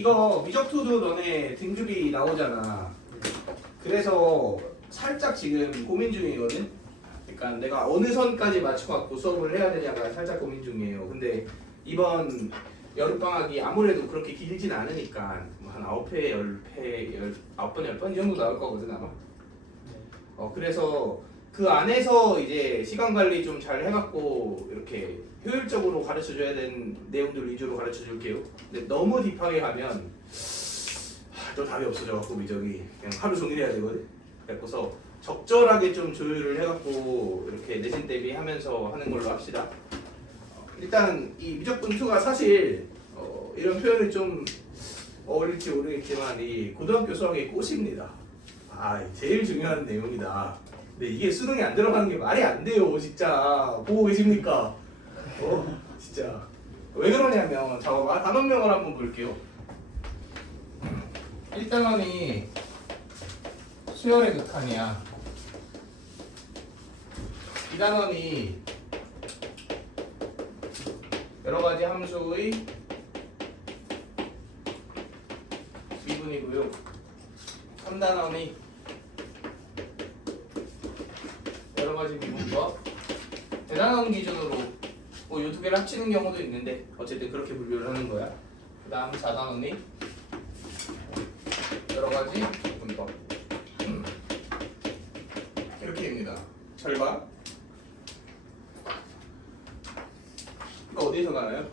이거 미적투도 너네 등급이 나오잖아. 그래서 살짝 지금 고민 중이거든. 그러니까 내가 어느 선까지 맞춰갖고 수업을 해야 되냐가 살짝 고민 중이에요. 근데 이번 여름방학이 아무래도 그렇게 길진 않으니까 한 9회, 10회, 9번, 10번 이 정도 나올 거거든 아마. 그래서 그 안에서 이제 시간 관리 좀 잘 해갖고 이렇게 효율적으로 가르쳐줘야 되는 내용들 위주로 가르쳐줄게요. 근데 너무 딥하게 가면 또 답이 없어져갖고 미적이 그냥 하루 종일 해야 되거든. 그래서 적절하게 좀 조율을 해갖고 이렇게 내신 대비하면서 하는 걸로 합시다. 일단 이 미적분2가 사실 이런 표현이 좀 어릴지 모르겠지만 이 고등학교 수학의 꽃입니다. 제일 중요한 내용이다. 근데 이게 수능에 안 들어가는 게 말이 안 돼요. 진짜 보고 계십니까? 진짜 왜 그러냐면 자, 단원명을 한번 볼게요. 1단원이 수열의 극한이야. 2단원이 여러가지 함수의 미분이고요. 3단원이 여러가지 미분과 대단원 기준으로 뭐 이 두 개를 합치는 경우도 있는데 어쨌든 그렇게 분류를 하는 거야. 그 다음 4단원이 여러가지 분법 이렇게 됩니다. 절반 이거 어디서 나와요?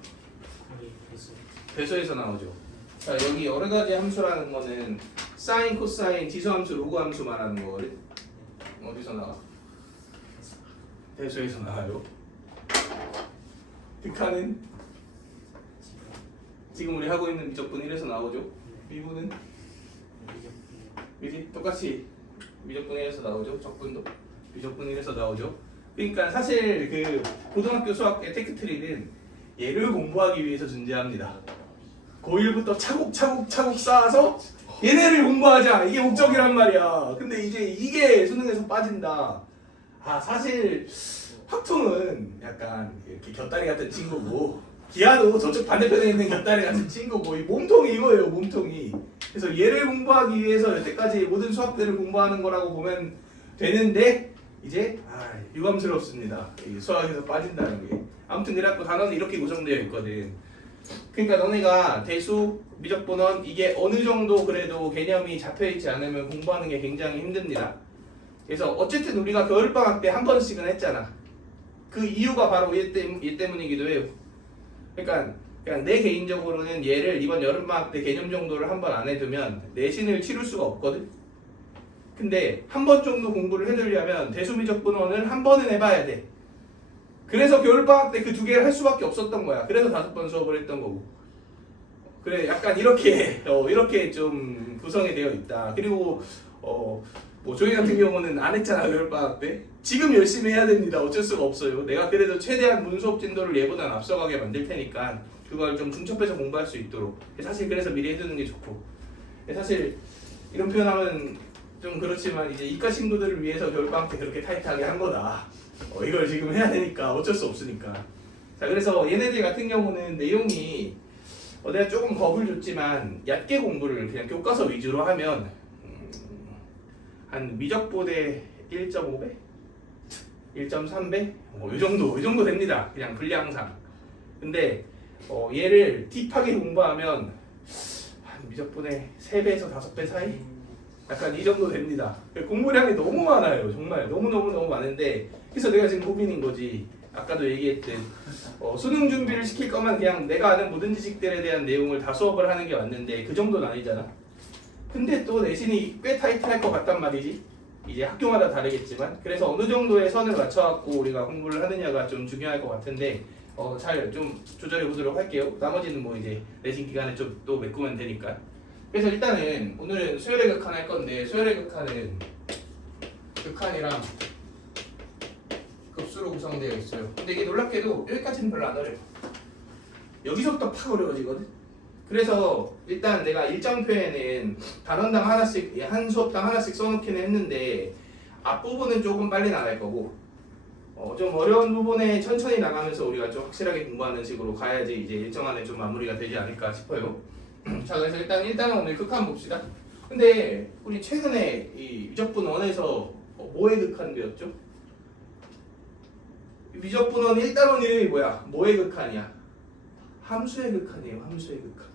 배수에서 나오죠. 자, 여기 여러가지 함수라는 거는 사인, 코사인, 지수함수, 로그함수 말하는 거거든. 어디서 나와? 배수에서 나와요. 극한은 지금 우리 하고 있는 미적분 1에서 나오죠. 미분은 그지? 똑같이 미적분 1에서 나오죠. 적분도 미적분 1에서 나오죠. 그러니까 사실 그 고등학교 수학의 테크트리는 얘를 공부하기 위해서 존재합니다. 고1부터 차곡차곡 쌓아서 얘네를 공부하자, 이게 목적이란 말이야. 근데 이제 이게 수능에서 빠진다. 사실 확통은 약간 이렇게 곁다리 같은 친구고, 기아도 저쪽 반대편에 있는 곁다리 같은 친구고, 이 몸통이 이거예요. 몸통이. 그래서 얘를 공부하기 위해서 여태까지 모든 수학들을 공부하는 거라고 보면 되는데, 이제 유감스럽습니다. 이 수학에서 빠진다는 게. 아무튼 그래갖고 단어는 이렇게 구성되어 있거든. 그러니까 너네가 대수, 미적분원 이게 어느 정도 그래도 개념이 잡혀있지 않으면 공부하는 게 굉장히 힘듭니다. 그래서 어쨌든 우리가 겨울방학 때 한 번씩은 했잖아. 그 이유가 바로 얘 때문이기도 해요. 그러니까 그냥 내 개인적으로는 얘를 이번 여름방학 때 개념 정도를 한 번 안 해두면 내신을 치를 수가 없거든. 근데 한 번 정도 공부를 해두려면 대수미적분원을 한 번은 해봐야 돼. 그래서 겨울방학 때 그 두 개를 할 수밖에 없었던 거야. 그래서 5번 수업을 했던 거고. 그래, 약간 이렇게 이렇게 좀 구성이 되어 있다. 그리고 뭐 조이 같은 경우는 안 했잖아, 겨울방학 때. 지금 열심히 해야 됩니다. 어쩔 수가 없어요. 내가 그래도 최대한 문수업 진도를 얘보다는 앞서가게 만들 테니까 그걸 좀 중첩해서 공부할 수 있도록. 사실 그래서 미리 해두는 게 좋고. 사실 이런 표현하면 좀 그렇지만 이제 이과 친구들을 위해서 겨울방학 때 그렇게 타이트하게 한 거다. 이걸 지금 해야 되니까 어쩔 수 없으니까. 자, 그래서 얘네들 같은 경우는 내용이 내가 조금 겁을 줬지만 얕게 공부를 그냥 교과서 위주로 하면 한 미적보대 1.5배? 1.3배? 이 정도 됩니다. 그냥 분량상. 근데 얘를 딥하게 공부하면 한 미적분의 3배에서 5배 사이? 약간 이 정도 됩니다. 공부량이 너무 많아요. 정말 너무 많은데 그래서 내가 지금 고민인 거지. 아까도 얘기했듯 수능 준비를 시킬 거면 그냥 내가 아는 모든 지식들에 대한 내용을 다 수업을 하는 게 맞는데 그 정도는 아니잖아. 근데 또 내신이 꽤 타이트할 것 같단 말이지. 이제 학교마다 다르겠지만 그래서 어느 정도의 선을 맞춰갖고 우리가 공부를 하느냐가 좀 중요할 것 같은데 잘 좀 조절해 보도록 할게요. 나머지는 뭐 이제 내신 기간에 좀 또 메꾸면 되니까. 그래서 일단은 오늘은 수열의 극한 할 건데 수열의 극한은 극한이랑 급수로 구성되어 있어요. 근데 이게 놀랍게도 여기까지는 별로 안 어려워. 여기서부터 팍 어려워지거든. 그래서 일단 내가 일정표에는 단원당 하나씩, 한 수업당 하나씩 써놓기는 했는데 앞부분은 조금 빨리 나갈 거고 좀 어려운 부분에 천천히 나가면서 우리가 좀 확실하게 공부하는 식으로 가야지 이제 일정 안에 좀 마무리가 되지 않을까 싶어요. 자, 그래서 일단은 오늘 극한 봅시다. 근데 우리 최근에 이 미적분 1에서 뭐의 극한 배웠죠? 미적분 1 1단원 이름이 뭐야? 뭐의 극한이야? 함수의 극한이에요. 함수의 극한.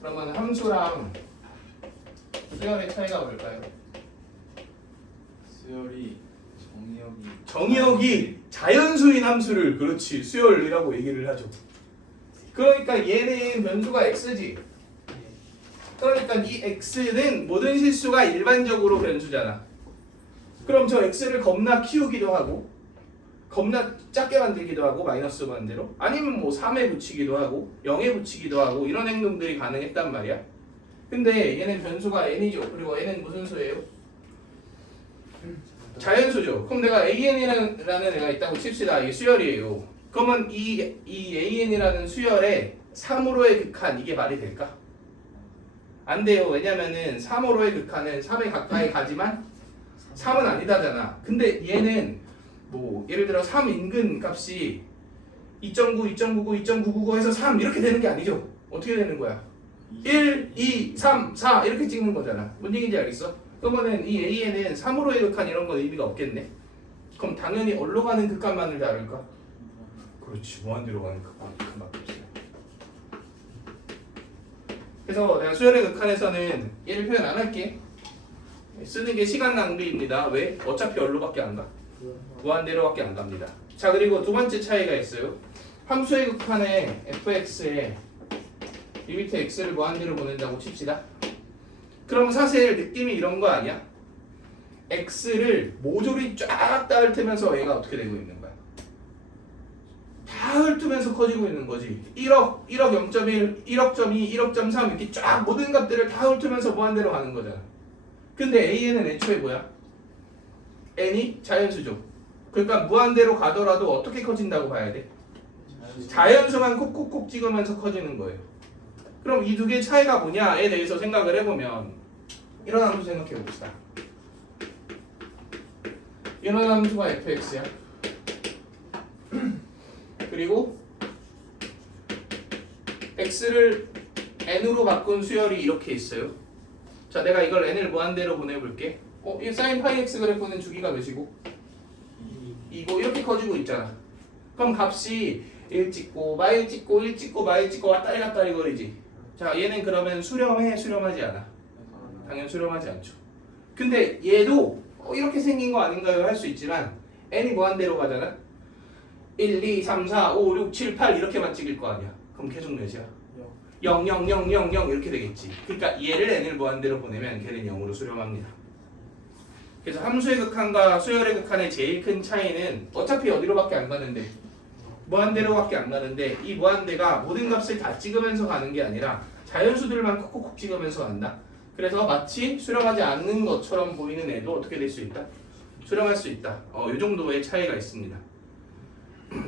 그러면 함수랑 수열의 차이가 뭘까요? 수열이 정의역이 자연수인 함수를 그렇지 수열이라고 얘기를 하죠. 그러니까 얘는 변수가 x지. 그러니까 이 x는 모든 실수가 일반적으로 변수잖아. 그럼 저 x를 겁나 키우기도 하고 겁나 작게 만들기도 하고 마이너스 반대로 아니면 뭐 3에 붙이기도 하고 0에 붙이기도 하고 이런 행동들이 가능했단 말이야. 근데 얘는 변수가 n이죠. 그리고 n은 무슨 수예요? 자연수죠. 그럼 내가 an이라는 애가 있다고 칩시다. 이게 수열이에요. 그러면 이 an이라는 수열의 3으로의 극한 이게 말이 될까? 안 돼요. 왜냐면은 3으로의 극한은 3에 가까이 가지만 3은 아니다잖아. 근데 얘는 뭐 예를 들어 3 인근 값이 2.9, 2.99, 2.999 해서 3 이렇게 되는 게 아니죠. 어떻게 되는 거야? 1, 2, 3, 4 이렇게 찍는 거잖아. 뭔 얘기인지 알겠어? 그러면은 이 AN은 3으로의 극한 이런 건 의미가 없겠네. 그럼 당연히 어디로 가는 극한만을 다룰까? 그렇지. 무한대로 가는 극한밖에 없어요. 그래서 내가 수열의 극한에서는 얘를 표현 안 할게. 쓰는 게 시간 낭비입니다. 왜? 어차피 어디로밖에 안 가? 무한대로밖에 안 갑니다. 자, 그리고 두 번째 차이가 있어요. 함수의 극한에 fx에 리미트 x를 무한대로 보낸다고 칩시다. 그러면 사실 느낌이 이런 거 아니야? x를 모조리 쫙 다 훑으면서 얘가 어떻게 되고 있는 거야? 다 훑으면서 커지고 있는 거지. 1억, 1억 0.1, 1억.2, 1억.3 이렇게 쫙 모든 값들을 다 훑으면서 무한대로 가는 거잖아. 근데 an은 애초에 뭐야? n이 자연수죠. 그러니까 무한대로 가더라도 어떻게 커진다고 봐야 돼? 자연수만 콕콕콕 찍으면서 커지는 거예요. 그럼 이 두 개의 차이가 뭐냐에 대해서 생각을 해보면 이런 함수 생각해 봅시다. 이런 함수가 fx야. 그리고 x를 n으로 바꾼 수열이 이렇게 있어요. 자, 내가 이걸 n을 무한대로 보내볼게. 이 sin 파이 x 그래프는 주기가 몇이고? 2고 이렇게 커지고 있잖아. 그럼 값이 1 찍고 마일 찍고 1 찍고 마일 찍고 왔다리 갔다리 거리지. 자, 얘는 그러면 수렴해? 수렴하지 않아? 당연히 수렴하지 않죠. 근데 얘도 이렇게 생긴 거 아닌가요? 할 수 있지만 n이 무한대로 가잖아. 1, 2, 3, 4, 5, 6, 7, 8 이렇게만 찍을 거 아니야. 그럼 계속 몇이야? 0, 0, 0, 0, 0 이렇게 되겠지. 그러니까 얘를 n을 무한대로 보내면 걔는 0으로 수렴합니다. 그래서 함수의 극한과 수열의 극한의 제일 큰 차이는 어차피 어디로밖에 안 가는데 무한대로밖에 안 가는데 이 무한대가 모든 값을 다 찍으면서 가는 게 아니라 자연수들만 콕콕콕 찍으면서 간다. 그래서 마치 수렴하지 않는 것처럼 보이는 애도 어떻게 될 수 있다? 수렴할 수 있다. 이 정도의 차이가 있습니다.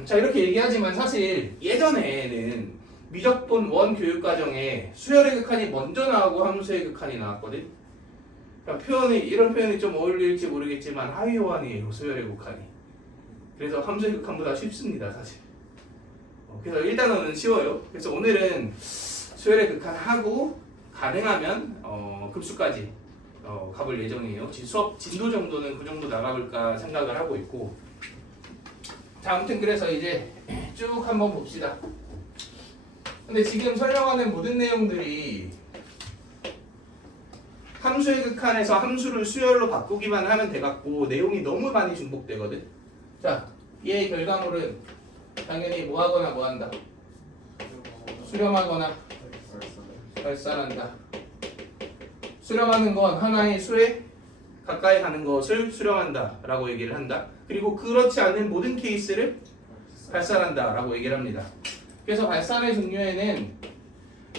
자, 이렇게 얘기하지만 사실 예전에는 미적분 1 교육과정에 수열의 극한이 먼저 나오고 함수의 극한이 나왔거든. 그러니까 이런 표현이 좀 어울릴지 모르겠지만 하위 호환이에요. 수열의 극한이. 그래서 함수의 극한보다 쉽습니다, 사실. 그래서 일단은 쉬워요. 그래서 오늘은 수열의 극한하고 가능하면 급수까지 가볼 예정이에요. 수업 진도 정도는 그 정도 나가볼까 생각을 하고 있고. 자, 아무튼 그래서 이제 쭉 한번 봅시다. 근데 지금 설명하는 모든 내용들이 함수의 극한에서 함수를 수열로 바꾸기만 하면 돼갖고 내용이 너무 많이 중복되거든. 자, 얘의 결과물은 당연히 뭐하거나 뭐한다? 수렴하거나 발산한다. 수렴하는 건 하나의 수에 가까이 가는 것을 수렴한다 라고 얘기를 한다. 그리고 그렇지 않은 모든 케이스를 발산한다 라고 얘기를 합니다. 그래서 발산의 종류에는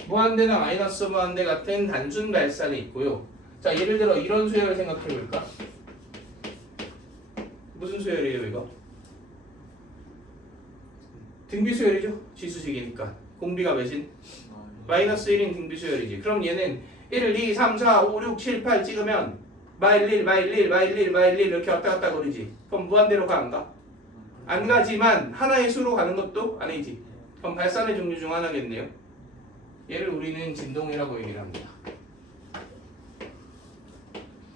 무한대나 마이너스 무한대 같은 단순 발산이 있고요. 자, 예를 들어 이런 수열을 생각해 볼까? 무슨 수열이에요 이거? 등비 수열이죠? 지수식이니까. 공비가 몇인? 마이너스 1인 등비 수열이지. 그럼 얘는 1, 2, 3, 4, 5, 6, 7, 8 찍으면 마일 1, 마일 1, 마일 1, 마일 1 이렇게 왔다 갔다 거리지. 그럼 무한대로 가 안 가? 안 가지만 하나의 수로 가는 것도 아니지. 그럼 발산의 종류 중 하나겠네요. 얘를 우리는 진동이라고 얘기를 합니다.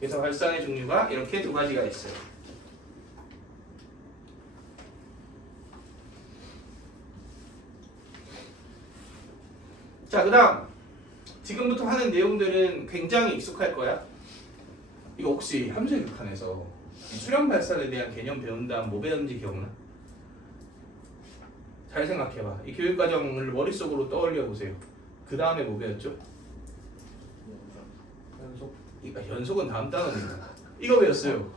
그래서 발산의 종류가 이렇게 두 가지가 있어요. 자, 그 다음 지금부터 하는 내용들은 굉장히 익숙할 거야. 이거 혹시 함수의 극한에서 수렴 발산에 대한 개념 배운 다음 뭐 배웠는지 기억나? 잘 생각해봐. 이 교육과정을 머릿속으로 떠올려 보세요. 그 다음에 뭐 배웠죠? 연속. 연속은 다음 단원입니다. 이거 배웠어요.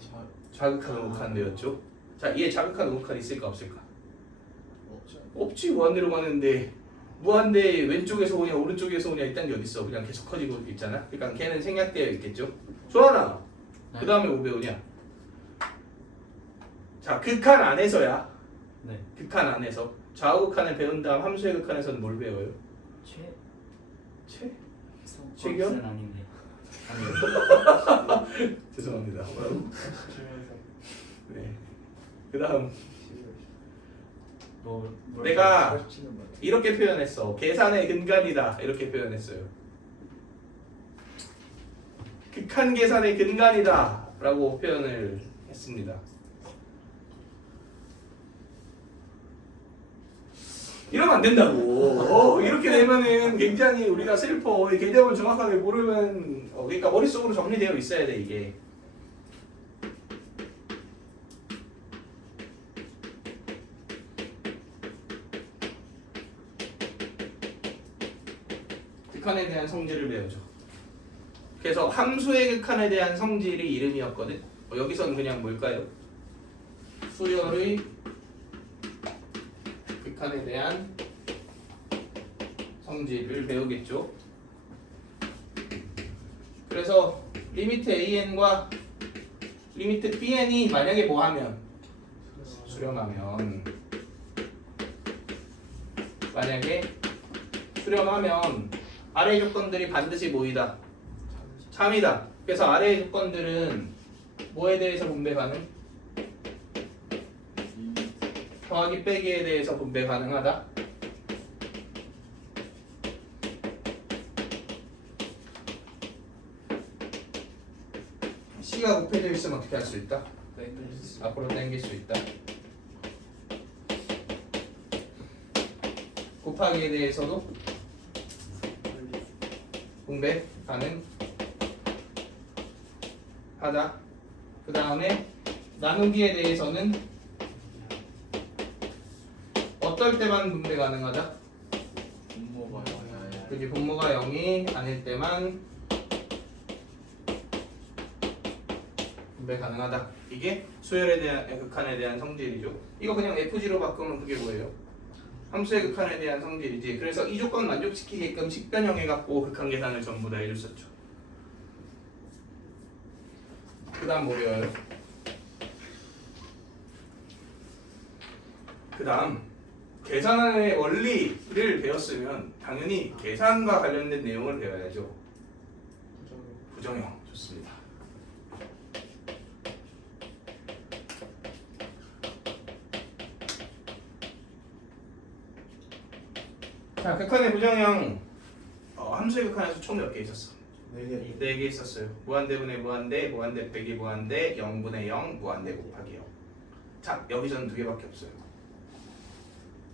자, 자극한 우극한 배웠죠? 자, 얘 자극한 우극한 있을까 없을까? 없죠. 없지. 무한대로 가는데 무한대 왼쪽에서 오냐 오른쪽에서 오냐 이딴 게 어딨어. 그냥 계속 커지고 있잖아. 그러니까 걔는 생략되어 있겠죠. 조하나 그 다음에 뭐 배우냐? 자, 극한 안에서야. 네. 극한 안에서 좌우극한을 배운 다음 함수의 극한에서는 뭘 배워요? 최. 최견? 아닌데. 죄송합니다. 뭐라고? 네. 그 다음 내가 이렇게 표현했어. 계산의 근간이다. 이렇게 표현했어요. 극한 계산의 근간이다. 라고 표현을 했습니다. 이러면 안 된다고. 이렇게 되면은 굉장히 우리가 슬퍼. 이 개념을 정확하게 모르면 그러니까 머릿속으로 정리되어 있어야 돼 이게. 극한에 대한 성질을 배우죠. 그래서 함수의 극한에 대한 성질이 이름이었거든. 여기서는 그냥 뭘까요? 수열의 극한에 대한 성질을 배우겠죠. 그래서 리미트 AN과 리미트 BN이 만약에 뭐하면 수렴하면 만약에 수렴하면 아래 조건들이 반드시 뭐이다? 참이다. 그래서 아래의 조건들은 뭐에 대해서 분배 가능? 더하기 빼기에 대해서 분배 가능하다. C가 곱해져 있으면 어떻게 할 수 있다? 앞으로 당길 수 있다. 곱하기에 대해서도 분배 가능하다. 그 다음에 나누기에 대해서는 어떨 때만 분배 가능하다? 그게 분모가 0이 아닐 때만 분배 가능하다. 이게 수열에 대한 극한에 대한 성질이죠. 이거 그냥 FG로 바꾸면 그게 뭐예요? 함수의 극한에 대한 성질이지. 그래서 이 조건 만족시키게끔 식변형해 갖고 극한 계산을 전부 다 해줬었죠. 그 다음 뭐 배워요? 그 다음 계산의 원리를 배웠으면 당연히 계산과 관련된 내용을 배워야죠. 부정형. 좋습니다. 자, 극한의 부정형 함수의 극한에서 총 몇 개 있었어? 4개 있었어요. 무한대분의 무한대, 무한대 빼기 무한대, 0분의 0, 무한대 곱하기 0. 자, 여기서는 2개밖에 없어요.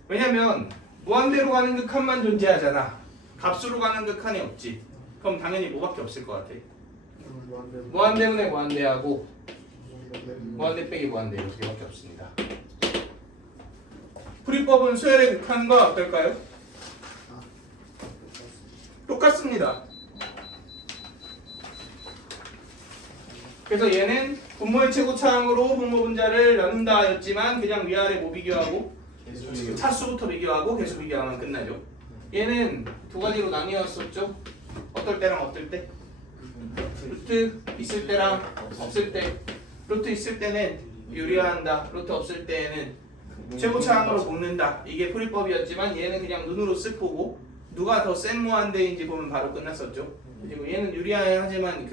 왜냐면 무한대로 가는 극한만 존재하잖아. 값수로 가는 극한이 없지. 그럼 당연히 뭐밖에 없을 것 같아? 무한대분의 무한대하고 무한대 빼기 무한대 이렇게 개밖에 없습니다. 풀이법은 수열의 극한과 어떨까요? 똑같습니다. 그래서 얘는 분모의 최고차항으로 분모 분자를 나눈다 였지만 그냥 위아래 뭐 비교하고? 차수부터 비교하고 개수 비교하면 끝나죠. 얘는 두 가지로 나뉘었었죠. 어떨 때랑 어떨 때? 루트 있을 때랑 없을 때. 루트 있을 때는 유리화한다. 루트 없을 때에는 최고차항으로 볶는다. 이게 풀이법이었지만 얘는 그냥 눈으로 쓱 보고 누가 더 센 무한대인지 보면 바로 끝났었죠. 그리고 얘는 유리하지만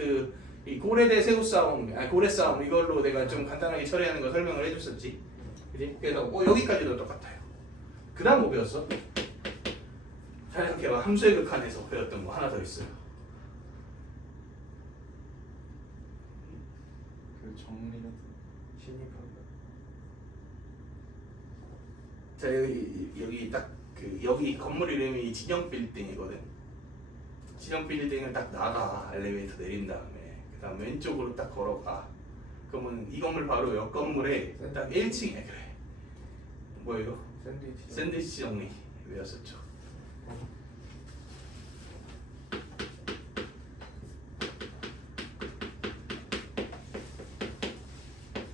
이 고래 대 새우 싸움, 고래 싸움 이걸로 내가 좀 간단하게 처리하는 거 설명을 해줬었지. 그지? 그래서 여기까지도 똑같아요. 그 다음 뭐 배웠어? 잘 생각해봐. 함수의 극한에서 배웠던 거 하나 더 있어요. 그 정리 같은 신입한다. 자 여기 딱 그 여기 건물 이름이 진영 빌딩이거든. 진영 빌딩을 딱 나가 엘리베이터 내린 다음에 그다음 왼쪽으로 딱 걸어가. 그러면 이 건물 바로 옆 건물에 딱 1층에 그래. 뭐예요? 샌드위치. 샌드위치 정리 외웠었죠.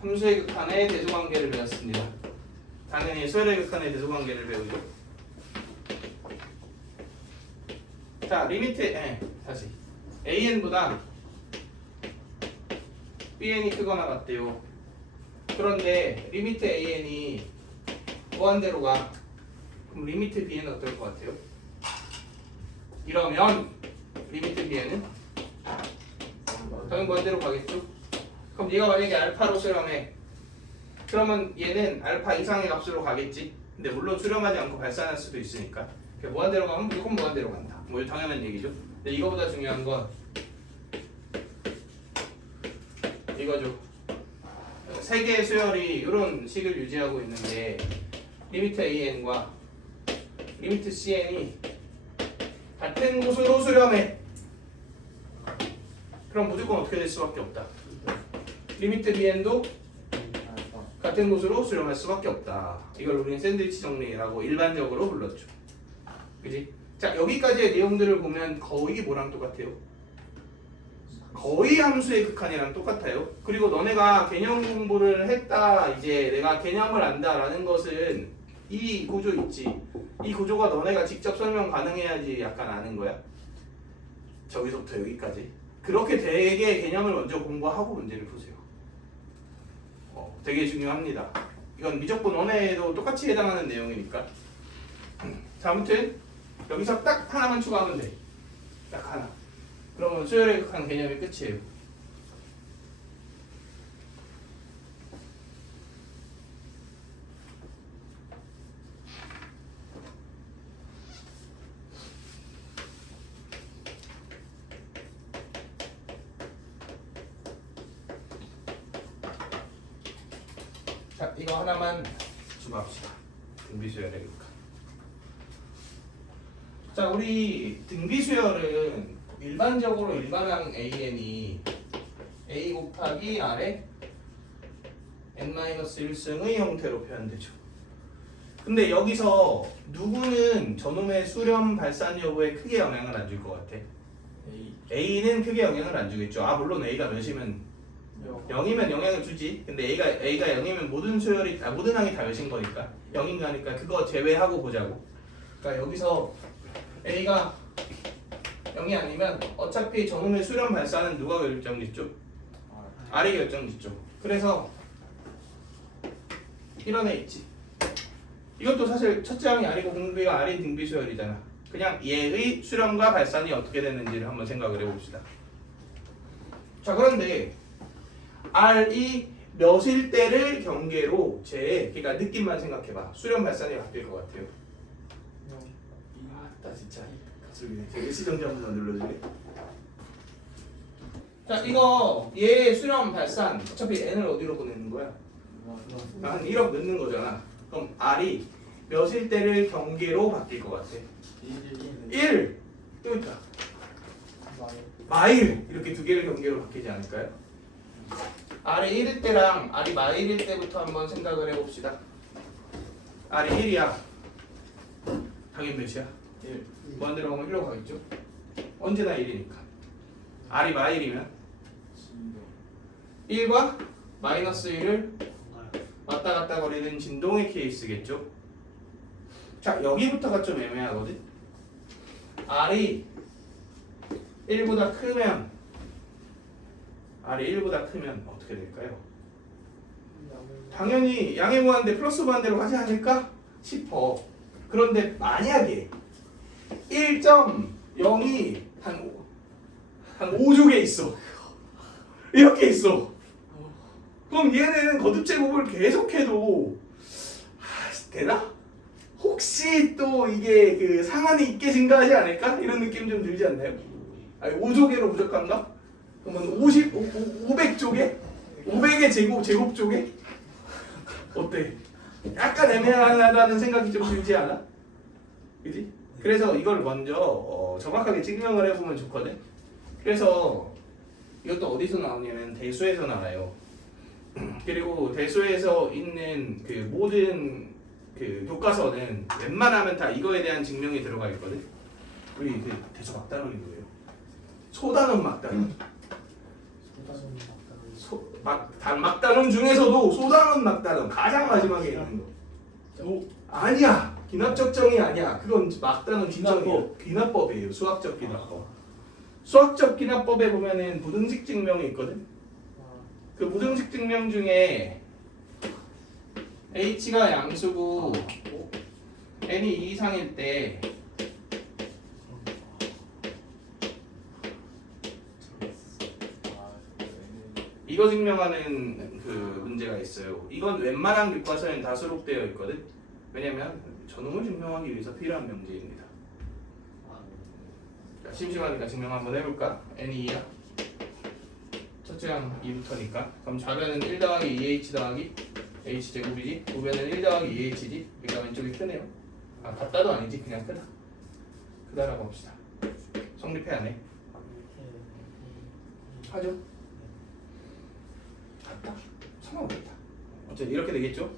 함수의 극한의 대조관계를 배웠습니다. 당연히 수열의 극한의 대조관계를 배우죠. 자, 리미트 다시 AN보다 BN이 크거나 같대요. 그런데 리미트 AN이 무한대로 가. 그럼 리미트 BN은 어떨 것 같아요? 이러면 리미트 BN은 당연히 무한대로 가겠죠? 그럼 얘가 만약에 알파로 수렴해. 그러면 얘는 알파 이상의 값으로 가겠지. 근데 물론 수렴하지 않고 발산할 수도 있으니까. 무한대로 가면 무조건 무한대로 간다. 뭐 당연한 얘기죠. 근데 이거보다 중요한 건 이거죠. 세 개의 수열이 이런 식을 유지하고 있는데 리미트 AN과 리미트 CN이 같은 곳으로 수렴해. 그럼 무조건 어떻게 될 수밖에 없다. 리미트 BN도 같은 곳으로 수렴할 수밖에 없다. 이걸 우리는 샌드위치 정리라고 일반적으로 불렀죠. 그지? 자, 여기까지의 내용들을 보면 거의 뭐랑 똑같아요? 거의 함수의 극한이랑 똑같아요. 그리고 너네가 개념 공부를 했다, 이제 내가 개념을 안다라는 것은 이 구조 있지. 이 구조가 너네가 직접 설명 가능해야지 약간 아는 거야. 저기서부터 여기까지. 그렇게 되게 개념을 먼저 공부하고 문제를 푸세요. 되게 중요합니다. 이건 미적분 원회에도 똑같이 해당하는 내용이니까. 자, 아무튼 여기서 딱 하나만 추가하면 돼. 딱 하나. 그러면 수열의 극한 개념이 끝이에요. 자, 이거 하나만 추가합시다. 등비수열의 극한. 자, 우리 등비수열은 일반적으로 일반항 AN이 A 곱하기 R의 n-1승의 형태로 표현되죠. 근데 여기서 누구는 저놈의 수렴 발산 여부에 크게 영향을 안 줄 것 같아? A는 크게 영향을 안 주겠죠. 아, 물론 A가 몇이면 0이면 영향을 주지. 근데 A가 0이면 모든 수열이 모든 항이 다 몇인 거니까 0인 거니까 그거 제외하고 보자고. 그러니까 여기서 A가 0이 아니면 어차피 저놈의 수렴 발산은 누가 결정짓죠? R이 결정짓죠. 그래서 이런 애 있지. 이것도 사실 첫째 항이 R이고 공비가 R인 등비수열이잖아. 그냥 얘의 수렴과 발산이 어떻게 되는지를 한번 생각을 해봅시다. 자, 그런데 R이 몇일 때를 경계로 그러니까 느낌만 생각해봐. 수렴 발산이 바뀔 것 같아요. 나 진짜 가슴이네. 일시정지 한 번만 눌러주게. 자, 이거 얘 수렴 발산 어차피 n을 어디로 보내는 거야? 한 1억 넣는 거잖아. 그럼 R이 몇일 때를 경계로 바뀔 것 같아? 1! 또 있다. 마일! 이렇게 두 개를 경계로 바뀌지 않을까요? R이 1일 때랑 R이 마일일 때부터 한번 생각을 해봅시다. R이 1이야. 당연 몇이야? 1. 무한대로 가면 1로 가겠죠? 언제나 1이니까. R이 마일이면 1과 마이너스 1을 왔다 갔다 거리는 진동의 케이스겠죠? 자, 여기부터가 좀 애매하거든? R이 1보다 크면 어떻게 될까요? 당연히 양의 무한대 플러스 무한대로 가지 않을까 싶어. 그런데 만약에 1.0이 한 5족에 있어. 이렇게 있어. 그럼 얘는 거듭 제곱을 계속해도 되나? 혹시 또 이게 그 상한이 있게 증가하지 않을까? 이런 느낌 좀 들지 않나요? 아니 5조개로 부족한가? 그러면 500조개? 500의 제곱조개? 어때? 약간 애매하다는 생각이 좀 들지 않아? 그지? 그래서 이걸 먼저 정확하게 증명을 해보면 좋거든. 그래서 이것도 어디서 나오냐면 대수에서 나와요. 그리고 대수에서 있는 그 모든 그 교과서는 웬만하면 다 이거에 대한 증명이 들어가 있거든. 우리 그 대수 막다론이 뭐예요? 소단원 막다론. 막다론 중에서도 소단원 막다론 가장 마지막에 있는 거. 아니야. 귀납적 정의 아니야. 그건 막다론 진정이에요. 귀납법이에요. 수학적 귀납법. 수학적 귀납법에 보면은 무등식 증명이 있거든. 그 무등식 증명 중에 h가 양수고 n이 2 이상일 때 이거 증명하는 그 문제가 있어요. 이건 웬만한 교과서엔 다 수록되어 있거든. 왜냐면 전음을 증명하기 위해서 필요한 명제입니다. 자, 심심하니까 증명 한번 해볼까? n이 2야. 첫째 항 2부터니까. 그럼 좌변은 1 더하기 2h 더하기 h 제곱이지. 우변은 1 더하기 2h지. 그러니까 왼쪽이 크네요. 아 같다도 아니지. 그냥 크다. 크다라고 합시다. 성립해 안 해? 하죠? 같다. 상관없겠다. 어쨌든 이렇게 되겠죠?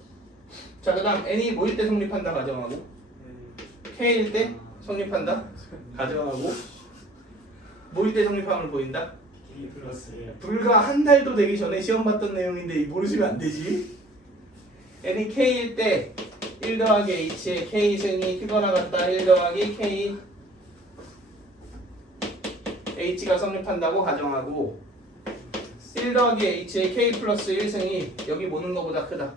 자, 그 다음 n이 뭐일 때 성립한다 가정하고 k일 때 성립한다 가정하고 뭐일 때 성립함을 보인다? 불과 한 달도 되기 전에 시험 봤던 내용인데 모르시면 안 되지. n이 k일 때 1 더하기 h의 k승이 크거나 같다 1 더하기 k h가 성립한다고 가정하고 1 더하기 h의 k 플러스 1승이 여기 모는 것보다 크다.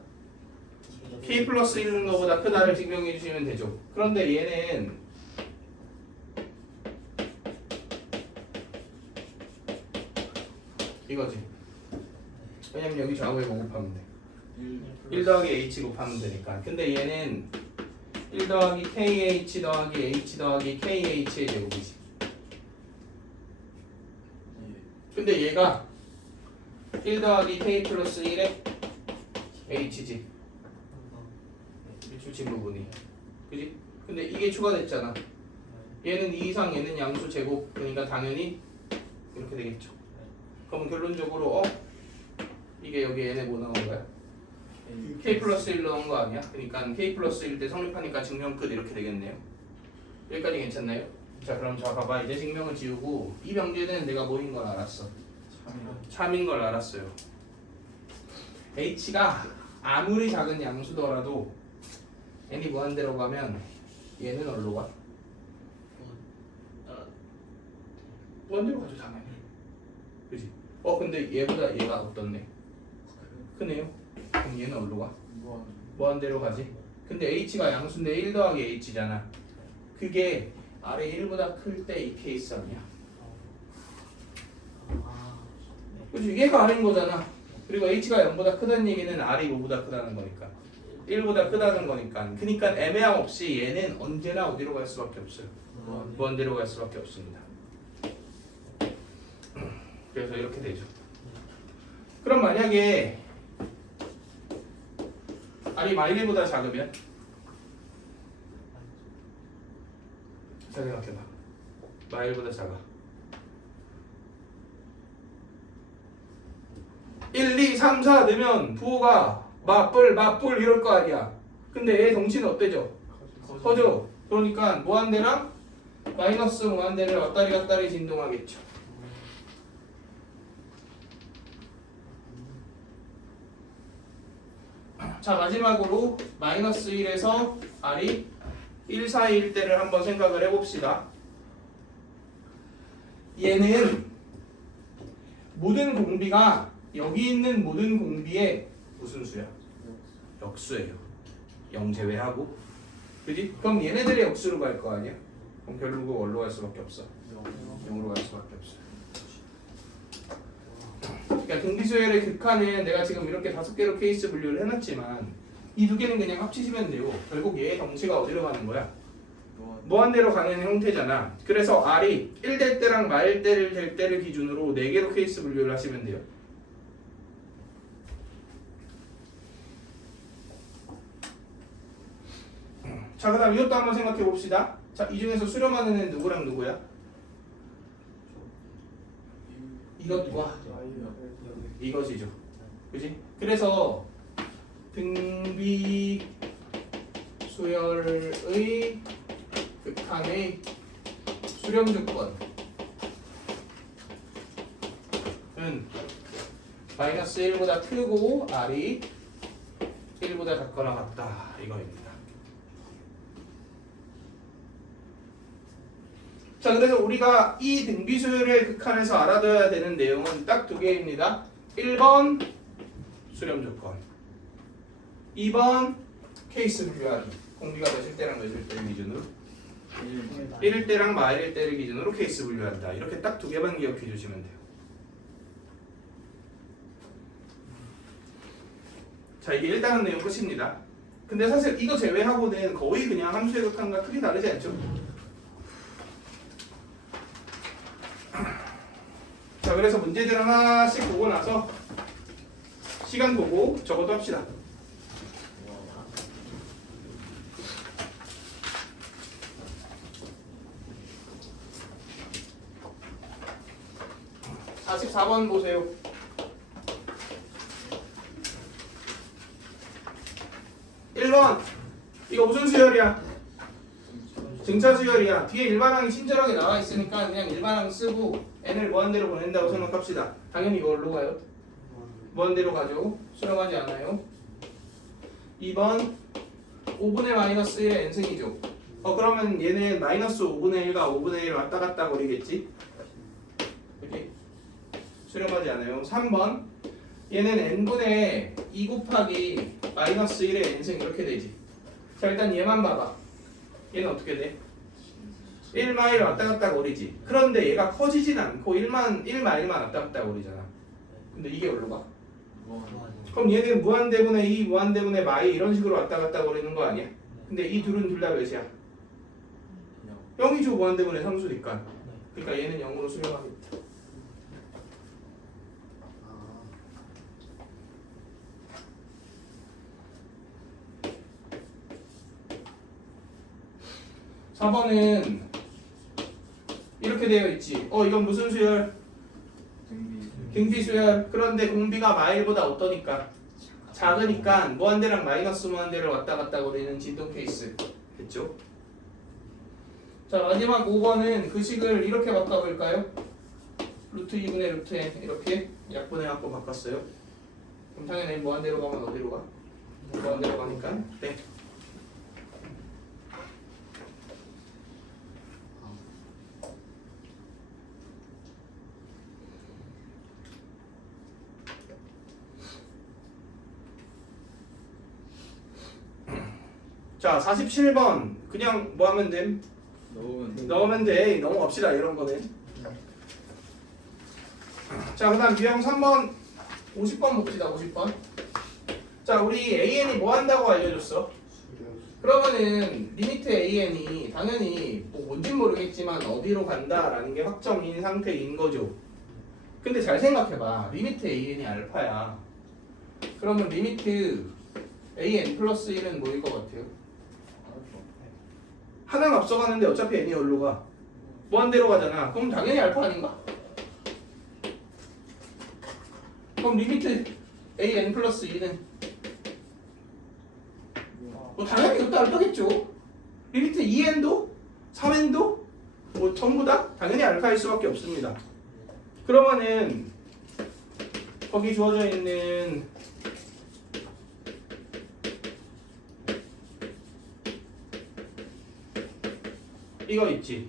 k 플러스 1는 것보다 크다를 증명해 주시면 되죠. 그런데 얘는 이거지. 왜냐면 여기 좌우에 뭐 곱하면 돼. 1 더하기 h 곱하면 되니까. 근데 얘는 1 더하기 kh 더하기 h 더하기 kh의 제곱이지. 근데 얘가 1 더하기 k 플러스 1의 h지. 미출진 부분이. 그지? 근데 이게 추가됐잖아. 얘는 2 이상 얘는 양수 제곱. 그러니까 당연히 이렇게 되겠죠. 그럼 결론적으로 이게 여기 얘네 뭐 나온 거야? k 플러스 1 넣은 거 아니야? 그러니까 k 플러스 1 때 성립하니까 증명 끝 이렇게 되겠네요. 여기까지 괜찮나요? 자 그럼 자 봐봐. 이제 증명을 지우고 이 명제는 내가 뭐인 걸 알았어. 참인 걸 알았어요. h가 아무리 작은 양수더라도 n이 무한대로 가면 얘는 어디로 가? 무한대로 가죠 당연히. 그지? 근데 얘보다 얘가 어떻네? 크네요. 그럼 얘는 어디로 가? 무한대로 가지. 근데 h가 양수인데 1 더하기 h잖아. 그게 아래 1보다 클 때 이 케이스 아니야? 그치? 얘가 아래인 거잖아. 그리고 h가 0보다 크다는 얘기는 r이 5보다 크다는 거니까 1보다 크다는 거니까. 그러니까 애매함 없이 얘는 언제나 어디로 갈 수밖에 없어요. 무한대로 갈 수밖에 없습니다. 그래서 이렇게 되죠. 그럼 만약에 r이 -1보다 작으면 잘 생각해봐. -1보다 작아. 1, 2, 3, 4 되면 부호가 맞불 이럴 거 아니야. 근데 얘 덩치는 어때죠? 커져. 그러니까 무한대랑 마이너스 무한대를 왔다리 갔다리 진동하겠죠. 자 마지막으로 마이너스 1에서 r이 1 사이일 때를 한번 생각을 해봅시다. 얘는 모든 공비가 여기 있는 모든 공비의 무슨 수야? 역수예요. 0 제외하고. 그지? 그럼 얘네들의 역수로 갈 거 아니야? 그럼 결국은 뭘로 갈 수밖에 없어? 0으로 갈 수밖에 없어. 그러니까 등비수열의 극한은 내가 지금 이렇게 5개로 케이스 분류를 해놨지만 이 두 개는 그냥 합치시면 되고 결국 얘의 덩치가 어디로 가는 거야? 무한 무한대로 가는 형태잖아. 그래서 R이 1될 때랑 마일 때를 될 때를 기준으로 4개로 케이스 분류를 하시면 돼요. 자, 그 다음 이것도 한번 생각해 봅시다. 자, 이 중에서 수렴하는 애는 누구랑 누구야? 이것과 이것이죠. 그지? 그래서 등비 수열의 극한의 수렴 조건은 마이너스 1보다 크고 R이 1보다 작거나 같다 이거입니다. 자, 그래서 우리가 이 등비수열의 극한에서 알아둬야 되는 내용은 딱 두 개입니다. 1번 수렴 조건, 2번 케이스 분류하기. 공비가 몇일 때랑 몇일 때를 기준으로 1일 때랑 마일일 때를 기준으로 케이스 분류한다. 이렇게 딱 두 개만 기억해 주시면 돼요. 자, 이게 일단은 내용 끝입니다. 근데 사실 이거 제외하고는 거의 그냥 함수의 극한과 크게 다르지 않죠? 자, 그래서 문제들 하나씩 보고 나서 시간 보고 저것도 합시다. 자, 44번 보세요. 1번 이거 무슨 수열이야? 증차 수열이야. 뒤에 일반항이 친절하게 나와 있으니까 그냥 일반항 쓰고 n을 무한대로 보낸다고 생각합시다. 당연히 이걸로 가요. 무한대로 가죠. 수렴하지 않아요. 2번 5분의 마이너스 1의 n승이죠. 그러면 얘는 마이너스 5분의 1과 5분의 1 왔다 갔다 거리겠지. 그치? 수렴하지 않아요. 3번 얘는 n분의 2 곱하기 마이너스 1의 n승 이렇게 되지. 자, 일단 얘만 봐봐. 얘는 어떻게 돼? 1마일 왔다 갔다 거리지. 그런데 얘가 커지진 않고 1마일만 왔다 갔다 거리잖아. 근데 이게 어디로 가? 그럼 얘는 무한대분의 2, 무한대분의 마일 이런 식으로 왔다 갔다 거리는 거 아니야? 근데 이 둘은 둘 다 몇이야? 0이죠. 무한대분의 상수니까. 그러니까 얘는 0으로 수렴하겠다. 사 4번은 이렇게 되어 있지. 이건 무슨 수열? 등비 수열. 그런데 공비가 마일보다 어떠니까? 작으니까 무한대랑 마이너스 무한대를 왔다 갔다 거리는 진동 케이스. 됐죠? 자, 마지막 5번은 그 식을 이렇게 바꿔볼까요? 루트 2분의 루트 n 이렇게 약분해 갖고 바꿨어요. 그럼 당연히 무한대로 가면 어디로 가? 무한대로 가니까 네. 자, 47번 그냥 뭐 하면 됨? 넣으면 돼. 넘어갑시다 이런 거는. 자, 그 다음 유형 3번 50번 봅시다. 50번. 자, 우리 AN이 뭐 한다고 알려줬어? 그러면은 리미트 AN이 당연히 뭐 뭔진 모르겠지만 어디로 간다라는 게 확정인 상태인 거죠. 근데 잘 생각해봐. 리미트 AN이 알파야. 그러면 리미트 AN 플러스 1은 뭐일 것 같아요? 하나는 앞서가는데 어차피 n이 어디로 가? 무한대로 가잖아. 그럼 당연히 알파 아닌가? 그럼 리미트 an 플러스 2는 뭐 당연히 이것도 알파겠죠. 리미트 2n도 3n도 뭐 전부 다 당연히 알파일 수밖에 없습니다. 그러면은 거기 주어져 있는 이거 있지.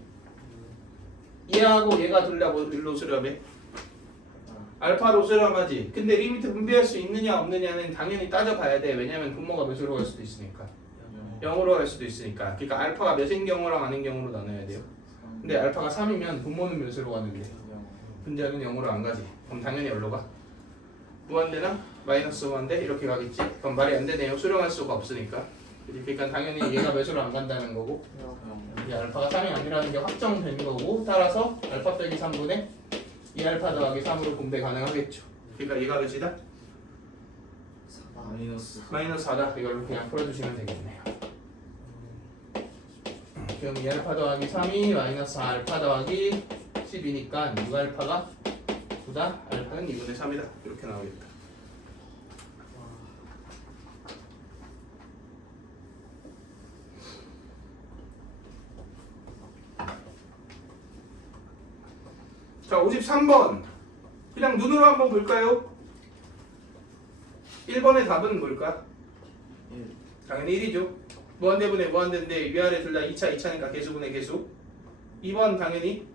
얘하고 얘가 둘 다 뭘로 수렴해? 알파로 수렴하지. 근데 리미트 분배할 수 있느냐 없느냐는 당연히 따져봐야 돼. 왜냐면 분모가 몇으로 갈 수도 있으니까. 0으로 갈 수도 있으니까. 그러니까 알파가 몇인 경우랑 아닌 경우로 나눠야 돼요. 근데 알파가 3이면 분모는 몇으로 가는데? 분자는 0으로 안 가지. 그럼 당연히 어디로 가? 무한대나 마이너스 무한대 이렇게 가겠지. 그럼 말이 안 되네요. 수렴할 수가 없으니까. 그치? 그러니까 당연히 얘가 몇으로 안 간다는 거고 이제 알파가 3이 아니라는 게 확정된 거고 따라서 알파 빼기 3분의 2알파 더하기 3으로 분배 가능하겠죠. 그러니까 얘가 몇이다? 마이너스 마이너스 4다. 이걸로 그냥 풀어주시면 되겠네요. 그럼 2알파 더하기 3이 마이너스 4알파 더하기 10이니까 6알파가 9다. 알파는 2분의 3이다. 이렇게 나오겠다. 자, 53번. 그냥 눈으로 한번 볼까요? 1번의 답은 뭘까? 1 당연히 1이죠. 무한대분의 무한대인데 위아래 둘 다 2차 2차니까 개수분의 개수. 2번 당연히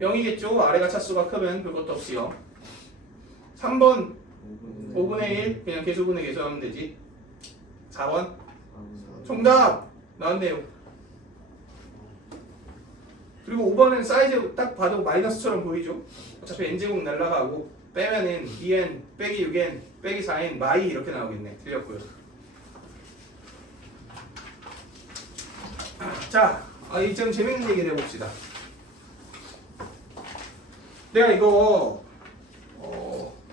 0이겠죠. 아래가 차수가 크면 그것도 없이 0. 3번 5분의 1 그냥 개수분의 개수 하면 되지. 4번 정답 나왔네요. 그리고 5번은 사이즈 딱 봐도 마이너스처럼 보이죠. 어차피 n제곱 날라가고 빼면은 2n 빼기 6n 빼기 4n 마이 이렇게 나오겠네. 틀렸고요. 자, 이점 재밌는 얘기를 해봅시다. 내가 이거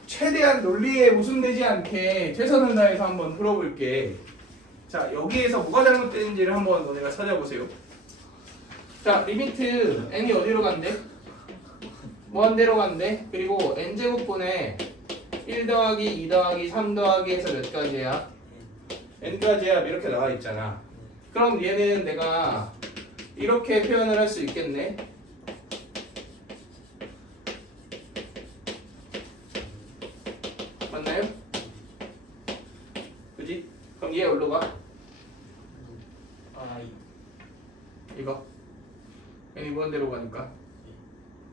최대한 논리에 모순되지 않게 최선을 다해서 한번 풀어볼게. 자, 여기에서 뭐가 잘못되는지를 한번 너네가 찾아보세요. 자, 리미트 n이 어디로 간대? 무한대로 간대. 그리고 n제곱분의 1 더하기 2 더하기 3 더하기 해서 몇 가지야? n가지야. 이렇게 나와 있잖아. 그럼 얘는 내가 이렇게 표현을 할 수 있겠네. 맞나요? 그지? 그럼 얘 어디로 가? 이거 n이 무한대로 가니까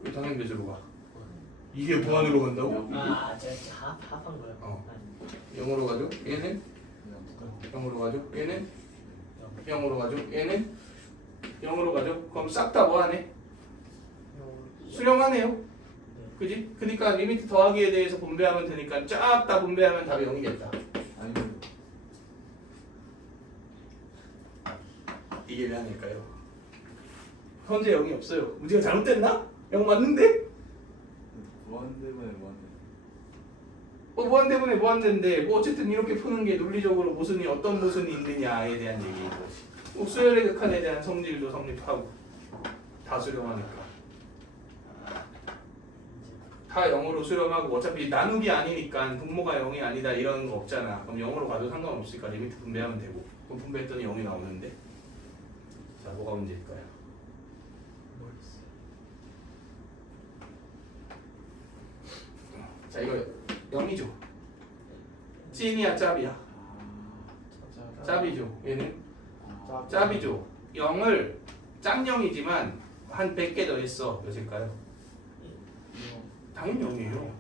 이 당연히 몇으로 가? 이게 무한으로 간다고? 제가 합한 거예요. 0으로 가죠? 얘는 0으로 가죠? 얘는 0으로 가죠? 얘는 0으로 가죠? 그럼 싹 다 뭐하네? 수렴하네요. 그지? 그러니까 리미트 더하기에 대해서 분배하면 되니까 쫙 다 분배하면 답이 0이겠다. 아니면 이게 왜 아닐까요? 현재 0이 없어요. 문제가 잘못됐나? 0 맞는데? 무한대분의 무한대 무한대분의 무한대인데 뭐 어쨌든 이렇게 푸는 게 논리적으로 모순이 어떤 모순이 있느냐에 대한 얘기인 거지. 수열의 극한에 대한 성질도 성립하고 다 수렴하니까 다 0으로 수렴하고 어차피 나누기 아니니까 분모가 0이 아니다 이런 거 없잖아. 그럼 0으로 가도 상관없으니까 리미트 분배하면 되고 그럼 분배했더니 0이 나오는데 자 뭐가 문제일까요? 자 이거 0이죠. 찐이야 짭이야? 짭이죠. 얘는 짭이죠. 0을 짝영이지만 한 100개 더했어. 몇일까요? 당연히 0이에요.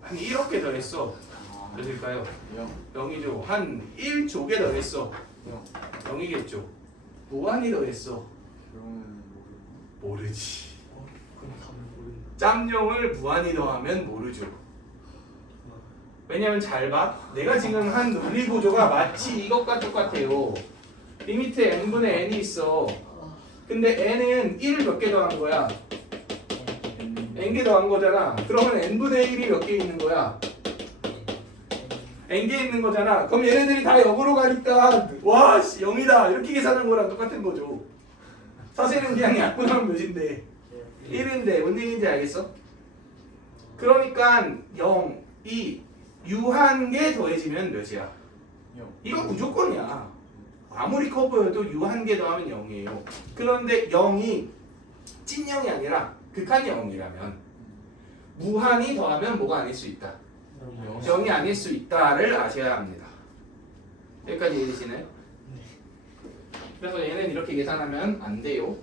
한 1억 개 더했어. 몇일까요? 0이죠. 한 1조 개 더했어. 0이겠죠. 무한히 더했어. 그러면 모르지. 그럼 답을 모르는. 짬영을 무한히 더하면 모르죠. 왜냐면 잘 봐. 내가 지금 한 논리 구조가 마치 이것과 똑같아요. 리미트 n분의 n이 있어. 근데 n은 1을 몇 개 더한 거야? n개 더한 거잖아. 그러면 n분의 1이 몇 개 있는 거야? n개 있는 거잖아. 그럼 얘네들이 다 0으로 가니까 와 씨 0이다 이렇게 계산한 거랑 똑같은 거죠. 사실은 그냥 약분하면 몇인데 1인데 뭔 얘기인지 알겠어? 그러니까 0, 2, 유한 개 더해지면 몇이야? 이건 무조건이야. 아무리 커 보여도 유한 개 더하면 0이에요. 그런데 0이 찐 0이 아니라 극한 0이라면 무한히 더하면 뭐가 아닐 수 있다? 0이 아닐 수 있다를 아셔야 합니다. 여기까지 이해되시나요? 그래서 얘는 이렇게 계산하면 안 돼요.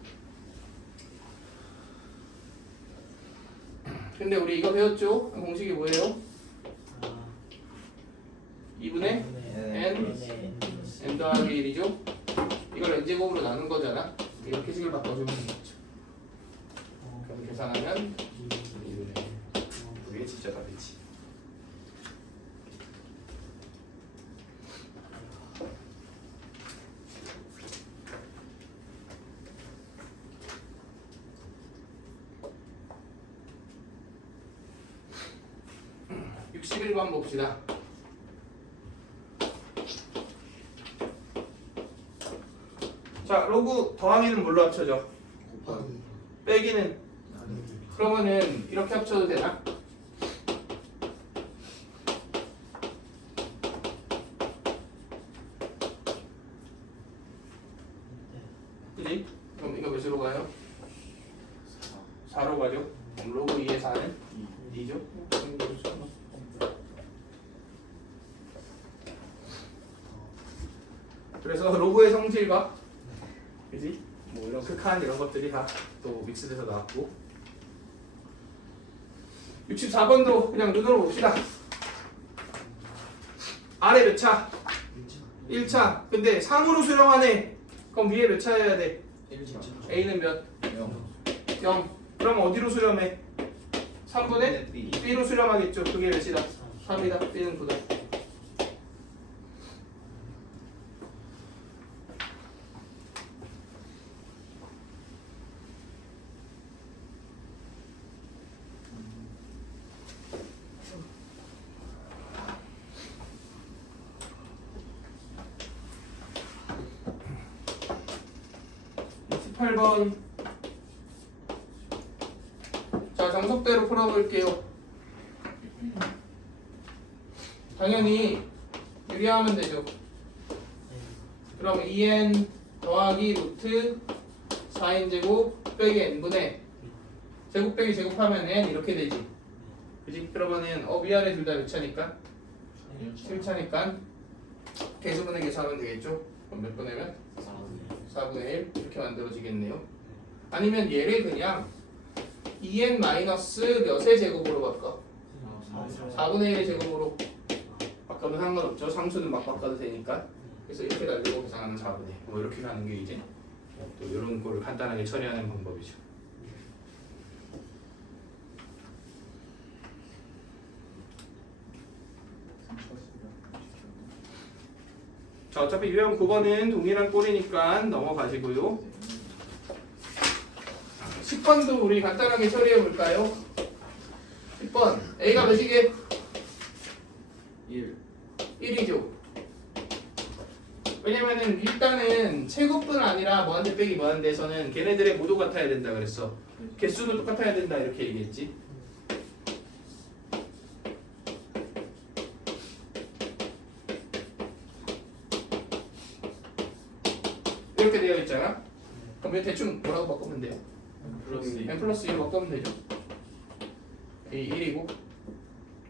근데 우리 이거 배웠죠? 공식이 뭐예요? 2분의 n 더하기 1이죠? 이걸 n제곱으로 나눈 거잖아? 이렇게 식을 바꿔주면 되겠죠. 그럼 계산하면 2분의 1. 그게 진짜 답이지. 11번 봅시다. 자, 로그 더하기는 뭘로 합쳐져? 곱하기 빼기는? 나누기 그러면은 이렇게 합쳐도 되나? 그지? 그럼 이거 몇으로 가요? 4로 가죠? 그럼 로그 2의 4는 2죠? 그래서 로그의 성질과 그지? 뭐 이런 극한 이런 것들이 다 또 믹스돼서 나왔고 64번도 그냥 눈으로 봅시다. 아래 몇 차? 1차. 근데 3으로 수렴하네. 그럼 위에 몇 차여야 돼? 1차 A는 몇? 0 0. 그럼 어디로 수렴해? 3분의 B로 수렴하겠죠. 그게 몇이다? 3이다. B는 9다. (28번) 자, 정석대로 풀어볼게요. 당연히 유리하면 되죠. 그럼 2n 더하기 루트 4n 제곱 빼기 n분의 제곱 빼기 제곱하면 n 이렇게 되지. 그지? 그러면은 위아래 둘 다 몇 차니까? 7차니까 개수분의 계산하면 되겠죠? 그럼 몇 분의면? 4분의 1 이렇게 만들어지겠네요. 아니면 얘를 그냥 2n 마이너스 몇의 제곱으로 바꿔? 4분의 1의 제곱으로 바꾸면 상관없죠. 상수는 막 바꿔도 되니까. 그래서 이렇게 날리고 계산하면 4분의 1. 뭐 이렇게 가는 게 이제 또 이런 거를 간단하게 처리하는 방법이죠. 자, 어차피 유형 9번은 동일한 꼴이니까 넘어가시고요. 10번도 우리 간단하게 처리해 볼까요? 10번 A가 몇이게? 1 1이죠. 왜냐면은 일단은 최고뿐 아니라 뭐한테 빼기 뭐한테서는 걔네들의 모두 같아야 된다 그랬어. 개수도 똑같아야 된다 이렇게 얘기했지. 이렇게 되어 있잖아. 그럼 이거 대충 뭐라고 바꾸면 돼요? 플러스 n 플러스 1로 바꾸면 되죠. A 1이고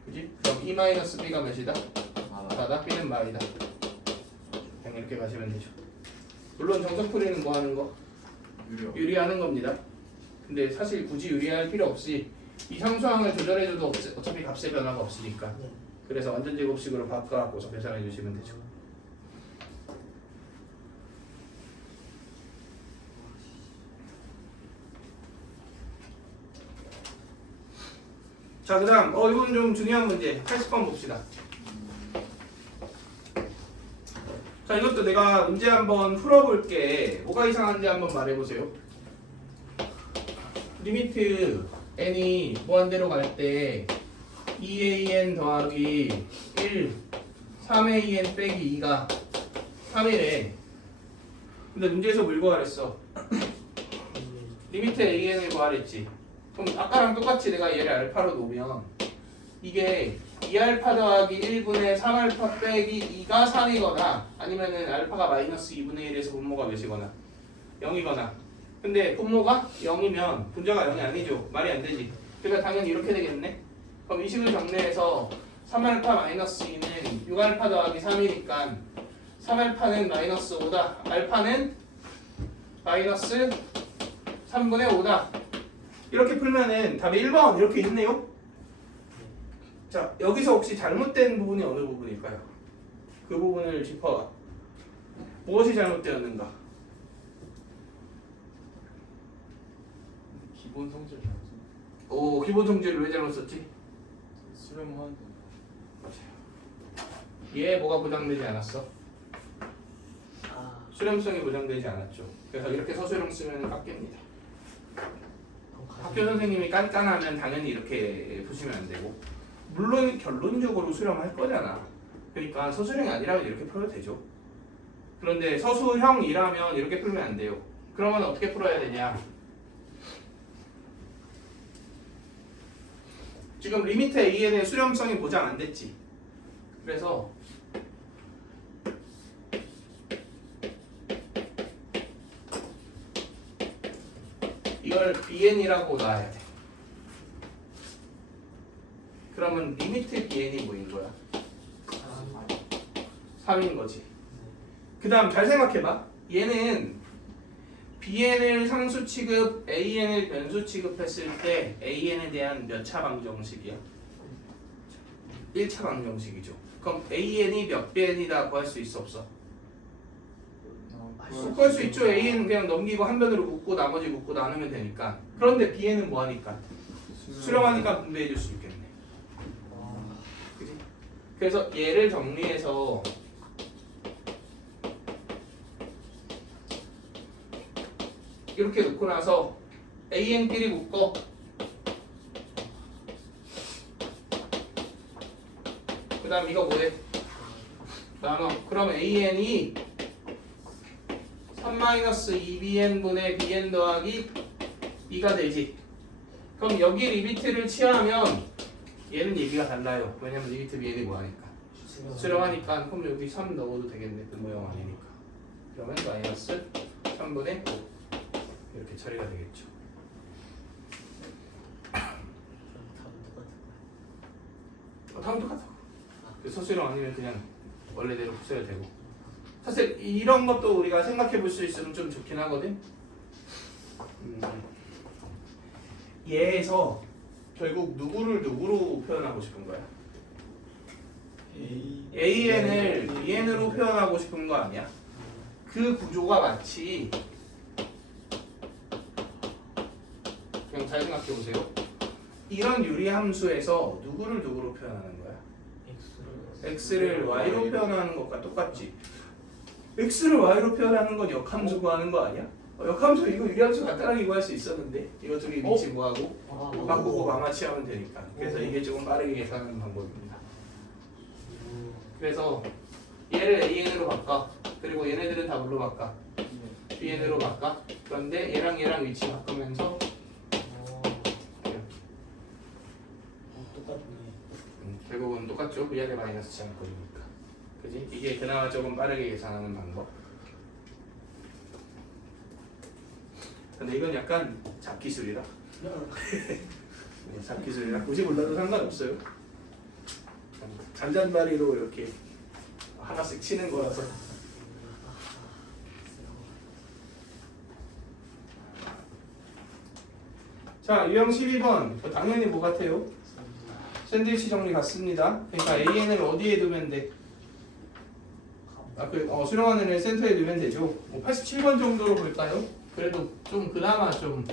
그지? 그럼 2 마이너스 B가 몇이다? 4다? B는 말이다. 그냥 이렇게 가시면 되죠. 물론 정석풀이는 뭐 하는 거? 유료 유리하는 겁니다. 근데 사실 굳이 유리할 필요 없이 이 상수항을 조절해줘도 어차피 값의 변화가 없으니까. 그래서 완전 제곱식으로 바꿔갖고서 계산해 주시면 되죠. 자, 그 다음 이건 좀 중요한 문제 80번 봅시다. 자, 이것도 내가 문제 한번 풀어볼게. 뭐가 이상한지 한번 말해보세요. 리미트 n이 무한대로 갈 때 2an 더하기 1 3an 빼기 2가 3이래. 근데 문제에서 뭘 구하랬어? 리미트 an을 구하랬지. 그럼 아까랑 똑같이 내가 얘를 알파로 놓으면 이게 2알파 더하기 1분의 3알파 빼기 2가 3이거나 아니면은 알파가 마이너스 2분의 1에서 분모가 몇이거나 0이거나. 근데 분모가 0이면 분자가 0이 아니죠. 말이 안 되지. 그러니까 당연히 이렇게 되겠네. 그럼 이 식을 정리해서 3알파 마이너스 2는 6알파 더하기 3이니까 3알파는 마이너스 5다. 알파는 마이너스 3분의 5다. 이렇게 풀면은 답이 1번 이렇게 있네요. 자, 여기서 혹시 잘못된 부분이 어느 부분일까요? 그 부분을 짚어봐. 무엇이 잘못되었는가? 기본 성질 잘못 오, 기본 성질을 왜 잘못 썼지? 수렴하는 거 맞아요. 얘 뭐가 보장되지 않았어? 수렴성이 보장되지 않았죠. 그래서 이렇게 서술형 쓰면 깎입니다. 학교 선생님이 깐깐하면 당연히 이렇게 푸시면 안 되고 물론 결론적으로 수렴할 거잖아. 그러니까 서술형이 아니라면 이렇게 풀어도 되죠. 그런데 서술형이라면 이렇게 풀면 안 돼요. 그러면 어떻게 풀어야 되냐? 지금 리미트 AN의 수렴성이 보장 안 됐지. 그래서 이걸 BN이라고 놔야 돼. 그러면 리미트 BN이 뭐인 거야? 3인 거지. 그 다음 잘 생각해봐. 얘는 BN을 상수 취급, AN을 변수 취급했을 때 AN에 대한 몇 차 방정식이야? 1차 방정식이죠. 그럼 AN이 몇 변이다 구할 수 있어 없어? 구할 수 있죠. AN은 그냥 넘기고 한 변으로 묶고 나머지 묶고 나누면 되니까. 그런데 BN은 뭐 하니까? 수렴하니까 분배해 줄 수 있겠네. 그지? 그래서 얘를 정리해서 이렇게 놓고 나서 AN끼리 묶어. 그 다음 이거 뭐해? 나눠. 그럼 AN이 3-2BN분의 BN 더하기 2가 되지. 그럼 여기 리미트를 취하면 얘는 얘기가 달라요. 왜냐면 리미트 BN이 뭐하니까? 수렴하니까. 그럼 여기 3 넣어도 되겠네. 그 모형 아니니까. 그러면 마이너스 3분의 5 이렇게 처리가 되겠죠. 답은 똑같아. 서술형 아니면 그냥 원래대로 써야 되고. 사실 이런 것도 우리가 생각해 볼 수 있으면 좀 좋긴 하거든. 얘에서 결국 누구를 누구로 표현하고 싶은 거야? AN을 BN으로 표현하고 싶은 거 아니야? 그 구조가 마치 그냥 잘 생각해 보세요. 이런 유리함수에서 누구를 누구로 표현하는 거야? x를 y로 표현하는 것과 똑같지. x를 y로 표현하는 건 역함수 구하는 거 아니야? 역함수 이거 유리함수 간단하게 구할 수 있었는데 이거 둘이 위치 구하고 바꾸고 망아치 하면 되니까. 그래서 이게 조금 빠르게 계산하는 방법입니다. 그래서 얘를 AN으로 바꿔. 그리고 얘네들은 다 뭘로 바꿔? BN으로 바꿔. 그런데 얘랑 얘랑 위치 바꾸면서 결국은 똑같죠. 위아래 마이너스 지점거리니까. 그지? 이게 그나마 조금 빠르게 계산하는 방법. 근데 이건 약간 잡기술이라. 잡기술이라 굳이 몰라도 상관없어요. 잔잔바리로 이렇게 하나씩 치는 거라서. 자, 유형 12번. 당연히 뭐 같아요? 샌드위치 정리 같습니다. 그러니까 AN을 어디에 두면 돼? 수렴하는 애 센터에 두면 되죠. 뭐 87번 정도로 볼까요? 그래도 좀 그나마 좀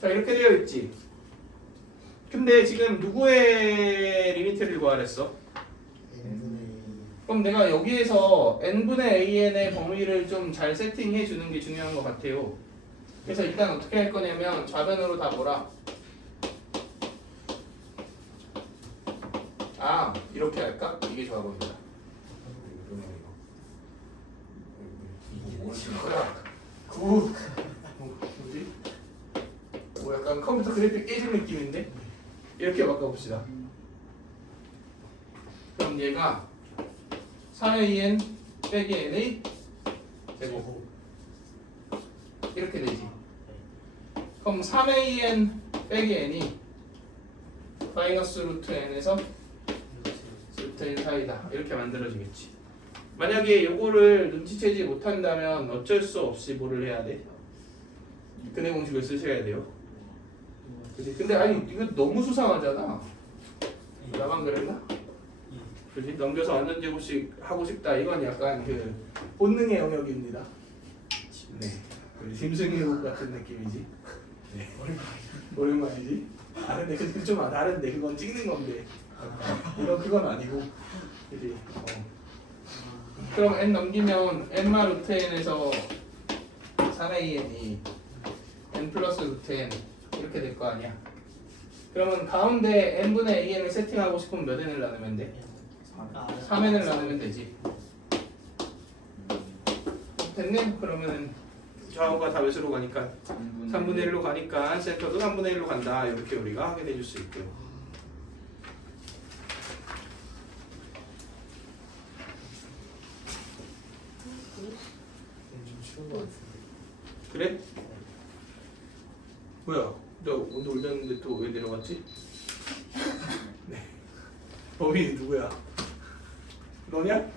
자, 이렇게 되어 있지. 근데 지금 누구의 리미트를 구하랬어? 그럼 내가 여기에서 n분의 an의 범위를 좀 잘 세팅해 주는 게 중요한 것 같아요. 그래서 일단 어떻게 할 거냐면 좌변으로 다 몰아. 이렇게 할까? 이게 좋아 보인다. 뭐야? 뭐지? 뭐 약간 컴퓨터 그래픽 깨진 느낌인데? 이렇게 바꿔봅시다. 그럼 얘가 4an 빼기 n의 제곱 이렇게 되지. 그럼 3an 빼기 n이 마이너스 루트 n에서 루트 n 사이다 이렇게 만들어지겠지. 만약에 요거를 눈치채지 못한다면 어쩔 수 없이 뭐를 해야 돼? 근해 공식을 쓰셔야 돼요. 그치? 근데 아니 이거 너무 수상하잖아. 나만 그랬나? 그치? 넘겨서 완전 제곱식 하고 싶다. 이건 약간 그 본능의 영역입니다. 네. 우리 짐승의 국 같은 느낌이지. 네. 오랜만이지. 다른데 그 좀 다른데 그건 찍는 건데. 이건 그건 아니고. 그치? 그럼 n 넘기면 n마 루트 n에서 3AN이 n 플러스 루트 n 이렇게 될 거 아니야. 그러면 가운데 n분의 an을 세팅하고 싶으면 몇 n을 나누면 돼? 3n을 나누면 되지. 됐네? 그러면은 좌우가 다 몇으로 가니까 3분의 1로 가니까 센터도 3분의 1로 간다. 이렇게 우리가 확인해 줄 수 있고요. 좀 추운 것 같은데. 그래? 뭐야? 너 오늘 올렸는데 또 왜 내려갔지? 네. 범인이 누구야? 너냐?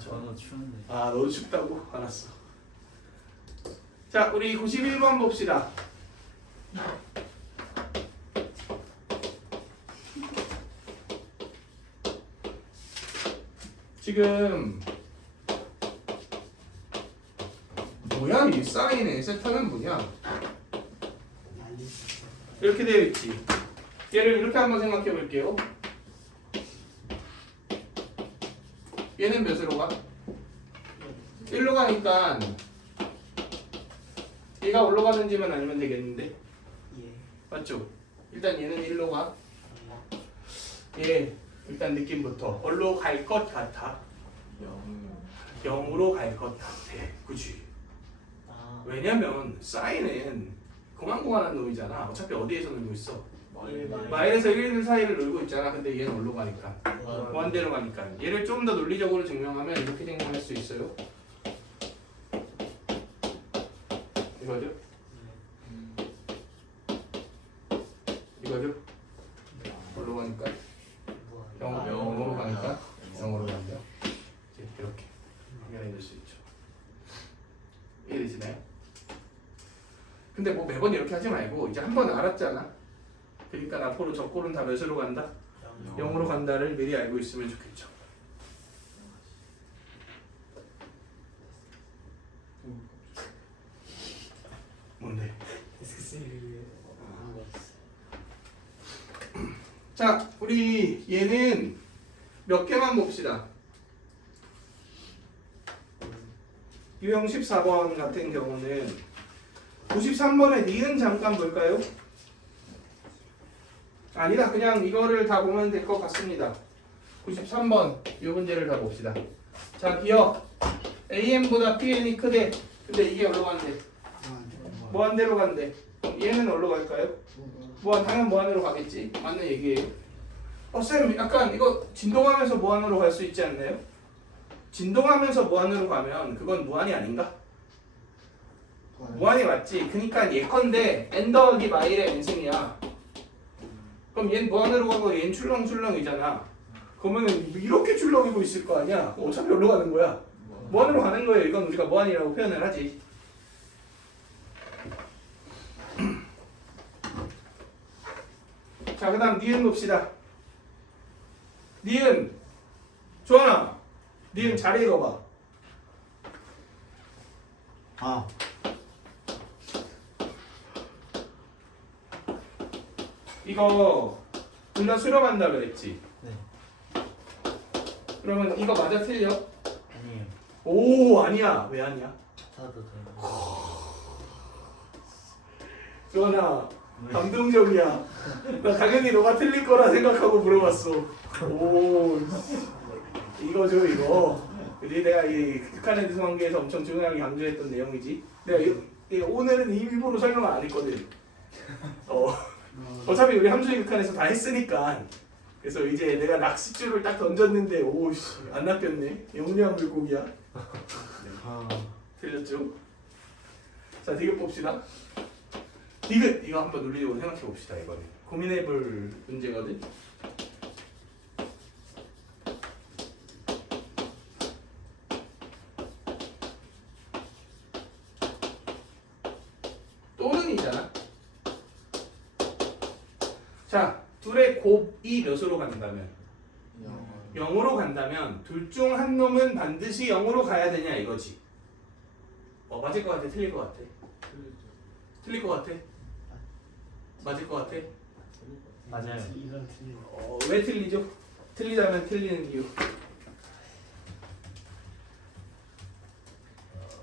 저는 추운데. 아, 너도 춥다고? 알았어. 자, 우리 91번 봅시다. 지금 뭐야? 이 사인의 세타는 뭐냐? 난리. 이렇게 되어 있지. 얘를 이렇게 한번 생각해 볼게요. 얘는 몇으로 가? 1로 가니까 얘가 올라가는지만 알면 되겠는데 예. 맞죠? 일단 얘는 1로 가. 얘 일단 느낌부터 어디로 갈 것 같아? 0으로 갈 것 같아. 그치? 아. 왜냐면 사인은 공안공안한 놈이잖아. 어차피 어디에서 놀고 있어? 마이너스. 마일에서 1 사이를 놀고 있잖아. 근데 얘는 어디로 가니까? 아. 무한대로 가니까. 얘를 조금 더 논리적으로 증명하면 이렇게 증명할 수 있어요. 이거죠? 이거죠? 어디로 가니까? 뭐. 0으로 가니까 0으로 간다. 이렇게 확인해 줄 수 있죠. 이해되시나요? 근데 뭐 매번 이렇게 하지 말고 이제 한 번 알았잖아. 그러니까 앞으로 저 꼴은 다 몇으로 간다? 0으로 간다를 미리 알고 있으면 좋겠죠. 뭔데? 자, 우리 얘는 몇 개만 봅시다. 유형 14번 같은 경우는 93번에 니은 잠깐 볼까요? 아니다. 그냥 이거를 다 보면 될 것 같습니다. 93번 이 문제를 다 봅시다. 자, 기억 AN보다 PN이 크대. 근데 이게 어디로 간대? 무한대로 간대. 얘는 어디로 갈까요? 당연 무한으로 가겠지. 맞는 얘기예요. 쌤, 약간 이거 진동하면서 무한으로 갈 수 있지 않나요? 진동하면서 무한으로 가면 그건 무한이 아닌가? 무한이 맞지. 그러니까 예컨대 n 더하기 마일의 n승이야. 그럼 얘는 무한으로 가고 얘는 출렁출렁이잖아. 그러면은 이렇게 출렁이고 있을 거 아니야. 어차피 어디로 가는 거야? 무한으로 가는 거예요. 이건 우리가 무한이라고 표현을 하지. 자, 그 다음 니은 봅시다. 니은 조하나, 니은 잘 읽어봐. 아. 이거 둘 다 수렴한다 그랬지? 네. 그러면 이거 맞아 틀려? 아니에요. 오, 아니야. 왜 아니야? 사도 돼요. 조하나, 감동적이야. 나 당연히 너가 틀릴 거라 생각하고 물어봤어. 오, 이거죠, 이거. 그지? 내가 이 극한의 성관계에서 엄청 중요하게 강조했던 내용이지. 내가 오늘은 일부러 설명 안 했거든. 어차피 우리 함수의 극한에서 다 했으니까. 그래서 이제 내가 낚싯줄을 딱 던졌는데, 오씨, 안 낚였네. 영리한 물고기야. 틀렸죠? 자, 디귿 봅시다. 디귿 이거 한번 논리적으로 생각해 봅시다. 이거는 고민해볼 문제거든. 또는이잖아. 자, 둘의 곱이 몇으로 간다면? 0으로 간다면 둘 중 한 놈은 반드시 0으로 가야 되냐 이거지. 맞을 것 같아? 틀릴 것 같아? 틀릴 것 같아? 맞을 것 같아? 맞아요. 이건 틀린 거. 왜 틀리죠? 틀리자면 틀리는 이유.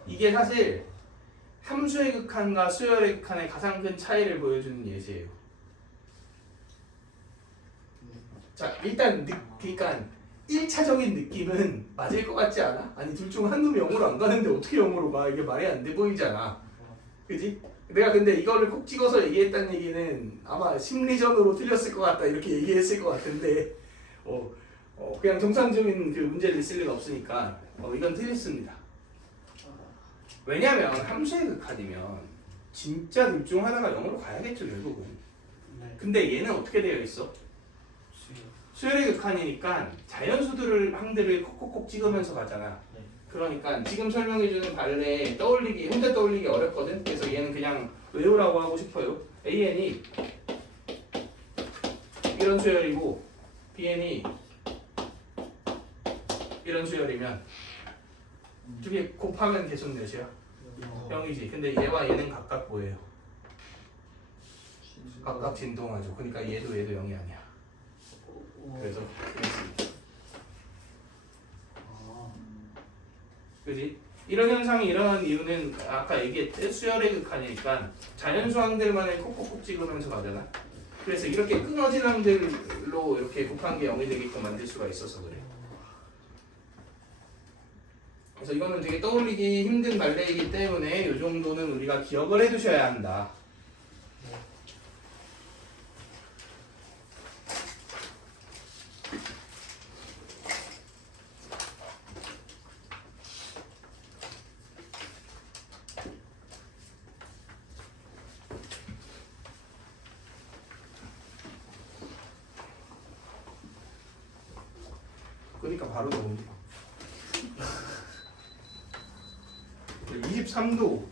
이게 사실 함수의 극한과 수열의 극한의 가장 큰 차이를 보여주는 예시예요. 자, 일단 그러니까 1차적인 느낌은 맞을 것 같지 않아? 아니 둘 중 한 놈이 0으로 안 가는데 어떻게 0으로 가? 이게 말이 안 돼 보이잖아. 그지? 내가 근데 이거를 콕 찍어서 얘기했다는 얘기는 아마 심리전으로 틀렸을 것 같다 이렇게 얘기했을 것 같은데 그냥 정상적인 그 문제를 쓸 리가 없으니까 이건 틀렸습니다. 왜냐면 함수의 극한이면 진짜 둘 중 하나가 0으로 가야겠죠 결국은. 네. 근데 얘는 어떻게 되어 있어? 수열의 극한이니까 자연수들을 항들을 콕콕콕 찍으면서 가잖아. 네. 그러니까 지금 설명해주는 발레 혼자 떠올리기 어렵거든. 그래서 얘는 그냥 외우라고 하고 싶어요. AN이 이런 수열이고 BN이 이런 수열이면 두 개 곱하면 계속 몇이야? 0이지. 근데 얘와 얘는 각각 뭐예요? 각각 진동하죠. 그러니까 얘도 0이 아니야. 그래서 그랬습니다. 그지? 이런 현상이 일어나는 이유는 아까 얘기했듯 수열의 극한이니까 자연수 항들만을 콕콕콕 찍으면서 가잖아. 그래서 이렇게 끊어진 항들로 이렇게 곱한 게 0이 되게끔 만들 수가 있어서 그래. 그래서 이거는 되게 떠올리기 힘든 발레이기 때문에 이 정도는 우리가 기억을 해두셔야 한다. 그러니까 바로 나온대. 23도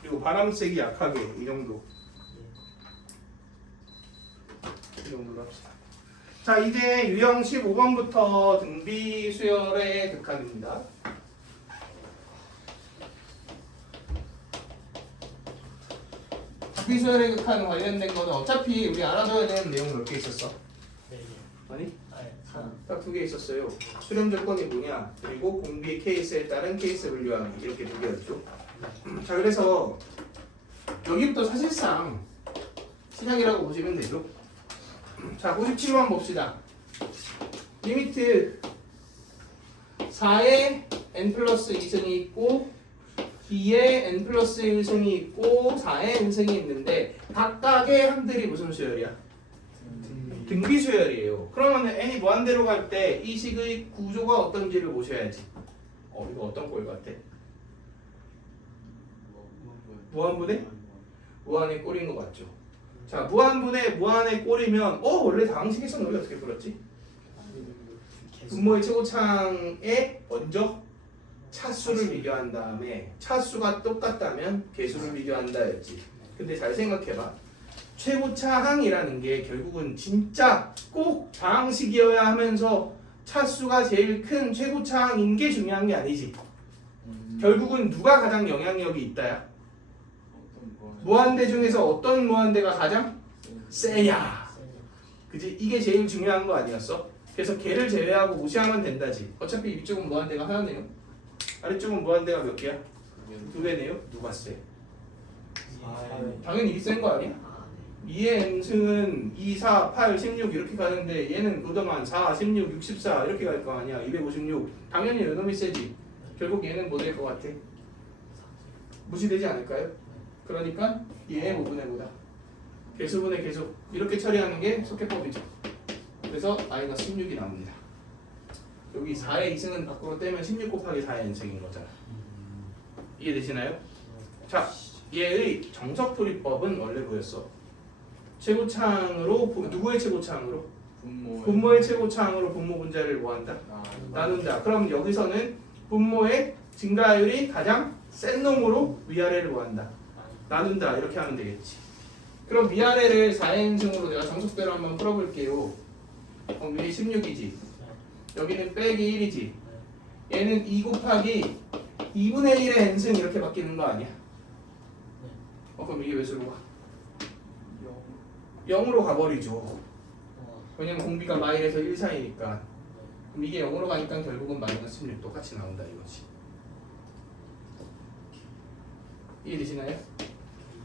그리고 바람색이 약하게 이 정도로 합시다. 자, 이제 유형 15번부터 등비 수열의 극한입니다. 등비 수열의 극한 관련된 거는 어차피 우리 알아둬야 되는 내용 몇 개 있었어? 네. 아니? 아, 딱 두 개 있었어요. 수렴 조건이 뭐냐, 그리고 공비의 케이스에 따른 케이스 분류하기 이렇게 두 개였죠. 자, 그래서 여기부터 사실상 시작이라고 보시면 되죠. 자, 97번 봅시다. 리미트 4에 n 플러스 2승이 있고 b에 n 플러스 1승이 있고 4에 n승이 있는데 각각의 항들이 무슨 수열이야? 등비 수열이에요. 그러면 n이 무한대로 갈 때 이 식의 구조가 어떤지를 보셔야지. 이거 어떤 꼴 같아? 무한분의? 무한의 꼴인 것 같죠? 자, 무한분의 무한의 꼴이면 원래 다항식에서는 우리 어떻게 풀었지? 분모의 최고창에 먼저 차수를 비교한 다음에 차수가 똑같다면 개수를 비교한다 였지. 근데 잘 생각해봐. 최고차항이라는 게 결국은 진짜 꼭 다항식이어야 하면서 차수가 제일 큰 최고차항인 게 중요한 게 아니지. 결국은 누가 가장 영향력이 있다야? 무한대 중에서 어떤 무한대가 가장 세냐? 그지? 이게 제일 중요한 거 아니었어? 그래서 걔를 제외하고 무시하면 된다지. 어차피 이쪽은 무한대가 하나네요. 아래쪽은 무한대가 몇 개야? 두 개네요. 누가 세? 당연히 이 센 거 아니야? 2의 n승은 2, 4, 8, 16 이렇게 가는데 얘는 그동안 4, 16, 64 이렇게 갈 거 아니야. 256. 당연히 이놈이 세지. 결국 얘는 뭐 될 것 같아? 무시되지 않을까요? 그러니까 얘 5분의 5다. 개수분의 개수 이렇게 처리하는 게 속해법이죠. 그래서 마이너스 16이 나옵니다. 여기 4의 2승은 밖으로 떼면 16 곱하기 4의 n승인 거잖아. 이해되시나요? 자, 얘의 정석풀이법은 원래 뭐였어? 최고차항으로 누구의 최고차항으로? 분모의 최고차항으로 분모 분자를 뭐한다? 나눈다. 그럼 여기서는 분모의 증가율이 가장 센 놈으로 위아래를 뭐한다? 나눈다. 이렇게 하면 되겠지. 그럼 위아래를 4n승으로 내가 정석대로 한번 풀어볼게요. 위에 16이지. 여기는 빼기 1이지. 얘는 2 곱하기 2분의 1의 n승 이렇게 바뀌는 거 아니야? 그럼 이게 왜 수로 가? 0으로 가버리죠. 왜냐면 공비가 마일에서 1 사이니까. 그럼 이게 0으로 가니까 결국은 마이너스 16 똑같이 나온다 이거지. 이해되시나요?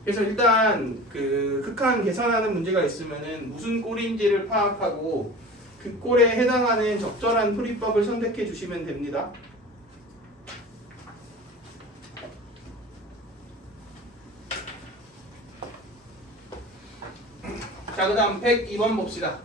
그래서 일단 그 극한 계산하는 문제가 있으면은 무슨 꼴인지를 파악하고 그 꼴에 해당하는 적절한 풀이법을 선택해 주시면 됩니다. 자, 그 다음 102번 봅시다.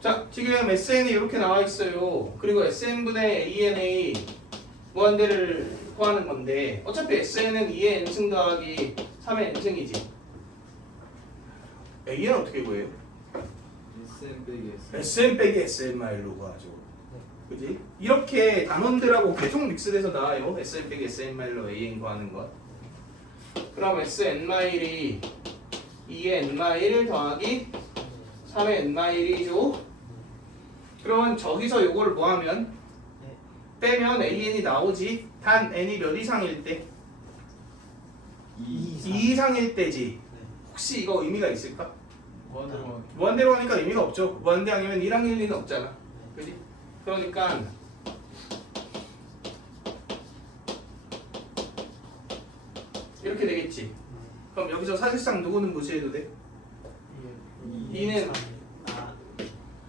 자, 지금 SN이 이렇게 나와 있어요. 그리고 SN분의 ANA 무한대를 구하는 건데 어차피 SN은 2의 n승 더하기 3의 n승이지. AN은 어떻게 구해요? SN 빼기 SN 마일로 구하죠. 그지? 이렇게 단원들하고 계속 믹스돼서 나와요. SN 빼기 SN 마일로 AN 구하는 것. 그럼 SN 마일이 2의 n 마일 더하기 3의 n 마일이죠. 그러면 저기서 요걸 뭐하면 빼면 AN이 나오지. 단 n이 몇 이상일 때? 2 이상일 때지. 혹시 이거 의미가 있을까? 무한대로 하니까 의미가 없죠. 무한대 아니면 1항일 리는 없잖아. 그지? 그러니까 이렇게 되겠지. 그럼 여기서 사실상 누구는 무시해도 돼? 2는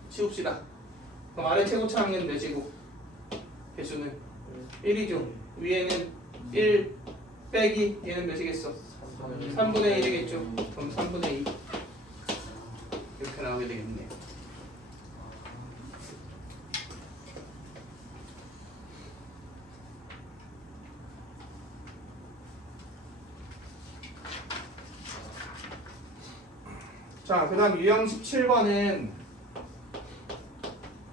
치웁시다. 그럼 아래 최고차항은 몇이고 개수는 1이죠. 위에는 1 빼기 얘는 몇이겠어? 3분의 1이겠죠. 그럼 3분의 2 이렇게 나오게 되겠네요. 자, 그 다음 유형 17번은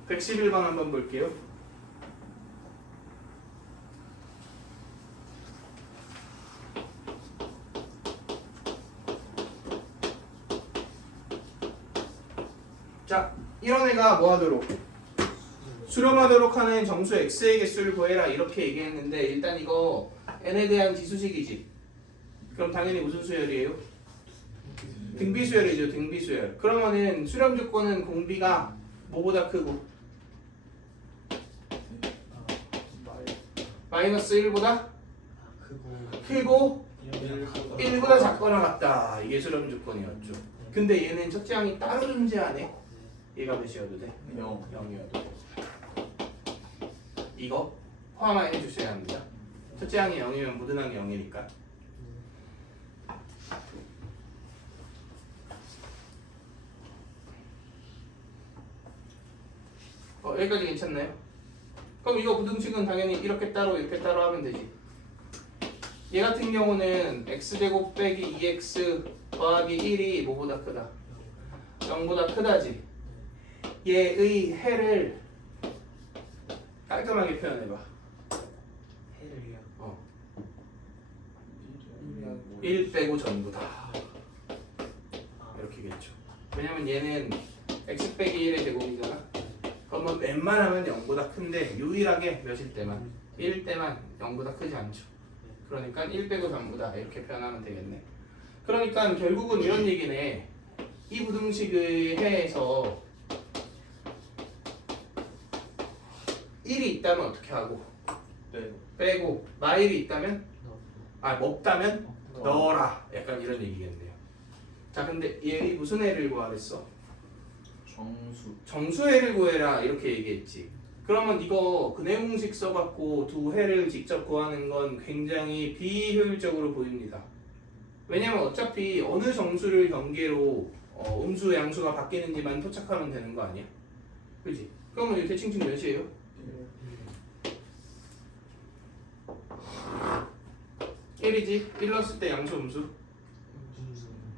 111번 한번 볼게요. 자, 이런 애가 뭐 하도록? 수렴하도록 하는 정수 x의 개수를 구해라 이렇게 얘기했는데 일단 이거 n에 대한 지수식이지. 그럼 당연히 무슨 수열이에요? 등비수열이죠. 등비수열. 그러면은 수렴 조건은 공비가 뭐보다 크고 마이너스 1보다 크고 1보다 작거나 같다. 이게 수렴 조건이었죠. 근데 얘는 첫째 항이 따로 존재하네. 얘가 몇이어도 돼? 0이어도 돼. 이거 포함해 주셔야 합니다. 첫째 항이 0이면 모든 항이 0이니까. 여기까지 괜찮나요? 그럼 이거 부등식은 당연히 이렇게 따로 이렇게 따로 하면 되지. 얘 같은 경우는 x제곱 빼기 2x 더하기 1이 뭐보다 크다? 0보다 크다지. 얘의 해를 깔끔하게 표현해봐. 해를요. 1 빼고 전부다. 이렇게겠죠. 왜냐면 얘는 x 빼기 1의 제곱이잖아. 그러면 웬만하면 0보다 큰데 유일하게 몇일 때만 1일 때만 0보다 크지 않죠. 그러니까 1 빼고 전부다 이렇게 표현하면 되겠네. 그러니까 결국은 이런 얘기네. 이 부등식의 해에서 1이 있다면 어떻게 하고? 빼고 마일이 있다면? 없다면? 넣어라. 약간 이런 얘기겠네요. 자, 근데 얘의 무슨 해를 구하랬어? 정수해를 구해라 이렇게 얘기했지. 그러면 이거 근해 공식 써갖고 두 해를 직접 구하는 건 굉장히 비효율적으로 보입니다. 왜냐면 어차피 어느 정수를 경계로 음수 양수가 바뀌는지만 포착하면 되는 거 아니야? 그지? 그러면 이 대칭식 몇이에요? 1이지? 1 넣었을 때 양수 음수?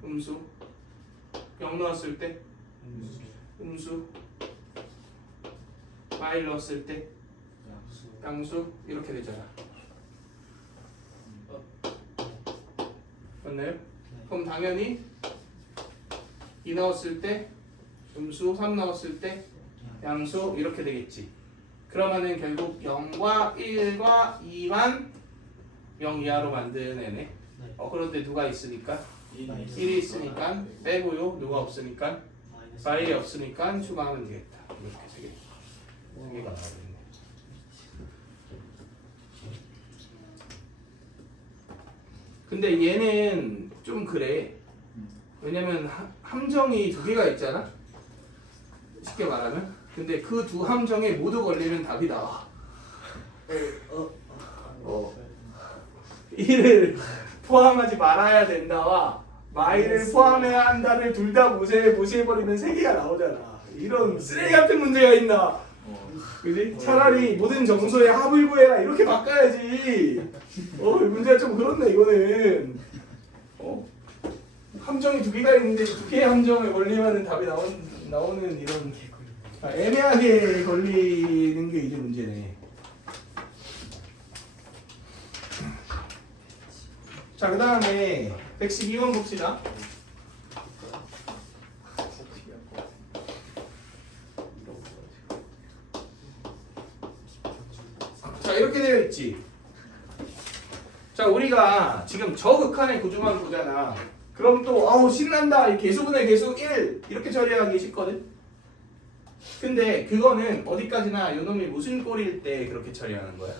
음수 0 넣었을 때? 음수 마일 넣었을 때? 양수 이렇게 되잖아. 맞나요? 그럼 당연히 2 넣었을 때 음수, 3 넣었을 때 양수 이렇게 되겠지. 그러면은 결국 0과 1과 2만 0 이하로 만드는 애네. 그런데 누가 있으니까? 1이 있으니까 빼고요. 누가 없으니까 파일이 없으니까 추가하면 되겠다. 이렇게 세 개가 나와있네. 근데 얘는 좀 그래. 왜냐면 함정이 두 개가 있잖아. 쉽게 말하면. 근데 그 두 함정에 모두 걸리면 답이 나와. 1을 포함하지 말아야 된다와 마이를 포함해야 한다를 둘 다 무시해버리면 세 개가 나오잖아. 이런 쓰레기 같은 문제가 있나? 그지? 차라리 모든 정소의 합을 구해라 이렇게 바꿔야지. 문제가 좀 그렇네 이거는. 함정이 두 개가 있는데 두 개의 함정에 걸리면 답이 나오는 이런 애매하게 걸리는 게 이제 문제네. 자, 그 다음에 112번 봅시다. 자, 이렇게 되어 있지. 자, 우리가 지금 저 극한의 구조만 보잖아. 그럼 또 신난다. 이 개수분의 개수 1 이렇게 처리하기 쉽거든. 근데 그거는 어디까지나 요놈이 무슨 꼴일 때 그렇게 처리하는 거야?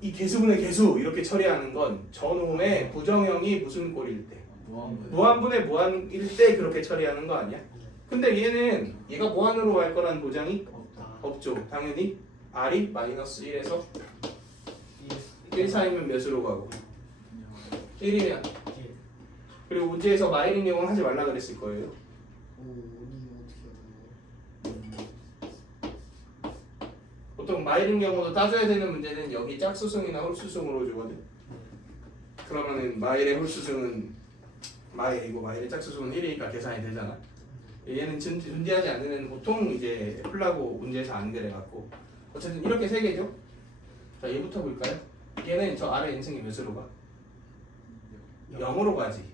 이 개수분의 개수 이렇게 처리하는 건 저놈의 부정형이 무슨 꼴일 때? 무한분의 무한일 때 그렇게 처리하는 거 아니야? 근데 얘가 무한으로 갈 거라는 보장이 없죠. 당연히 R이 마이너스 1에서 1 사이면 몇으로 가고 1이면 그리고 문제에서 마이너스 영은 하지 말라 그랬을 거예요. 보통 마이른 경우도 따져야 되는 문제는 여기 짝수승이나 홀수승으로 주거든. 그러면은 마일의 홀수승은 마일이고 마일의 짝수승은 1이니까 계산이 되잖아. 얘는 존재하지 않는 애는 보통 이제 풀라고 문제에서 안 그래갖고 어쨌든 이렇게 세 개죠. 자, 얘부터 볼까요? 얘는 저 아래 n승이 몇으로 가? 0으로 가지.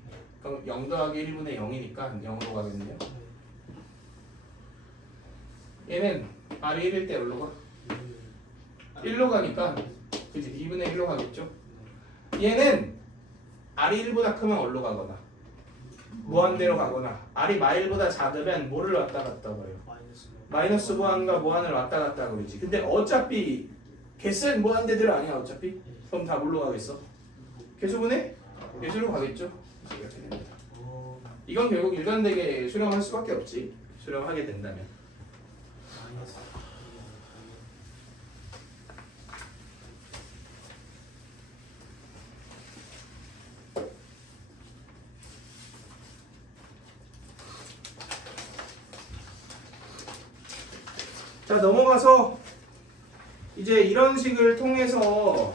그럼 0 더하기 1분의 0이니까 0으로 가겠네요. 얘는 R이 1일 때 어디로 가? 1로 가니까 그치 2분의 1로 가겠죠. 얘는 R이 1보다 크면 어디로 가거나 무한대로 가거나 R이 마일보다 작으면 뭐를 왔다 갔다 거예요? 마이너스 무한과 무한을 왔다 갔다 그러지. 근데 어차피 개수는 무한대들 아니야 어차피. 그럼 다 뭘로 가겠어? 개수분의 개수로 가겠죠. 이렇게 됩니다. 이건 결국 일관되게 수렴할 수밖에 없지. 수렴하게 된다면. 자, 넘어가서 이제 이런 식을 통해서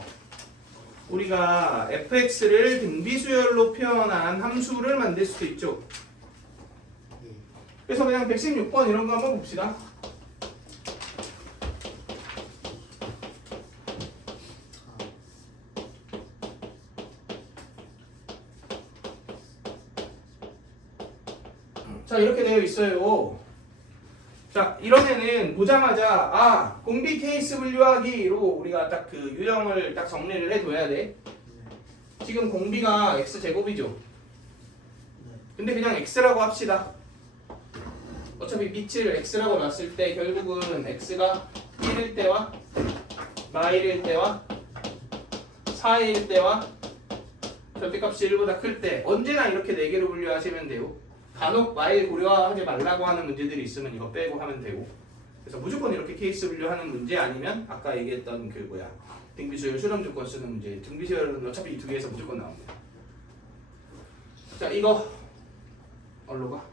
우리가 fx를 등비수열로 표현한 함수를 만들 수도 있죠. 그래서 그냥 116번 이런 거 한번 봅시다. 자, 이렇게 되어 있어요. 자, 이러면은 보자마자 공비 케이스 분류하기로 우리가 딱 그 유형을 딱 정리를 해둬야 돼. 지금 공비가 x제곱이죠. 근데 그냥 x라고 합시다. 어차피 밑을 x라고 놨을 때 결국은 x가 1일 때와 마일일 때와 4일 때와 절대값이 1보다 클 때 언제나 이렇게 4개로 분류하시면 돼요. 간혹 마일 고려하지 말라고 하는 문제들이 있으면 이거 빼고 하면 되고. 그래서 무조건 이렇게 케이스 분류하는 문제 아니면 아까 얘기했던 그 등비수열 수렴 조건 쓰는 문제. 등비수열은 어차피 이 두 개에서 무조건 나옵니다. 자, 이거 어디로 가?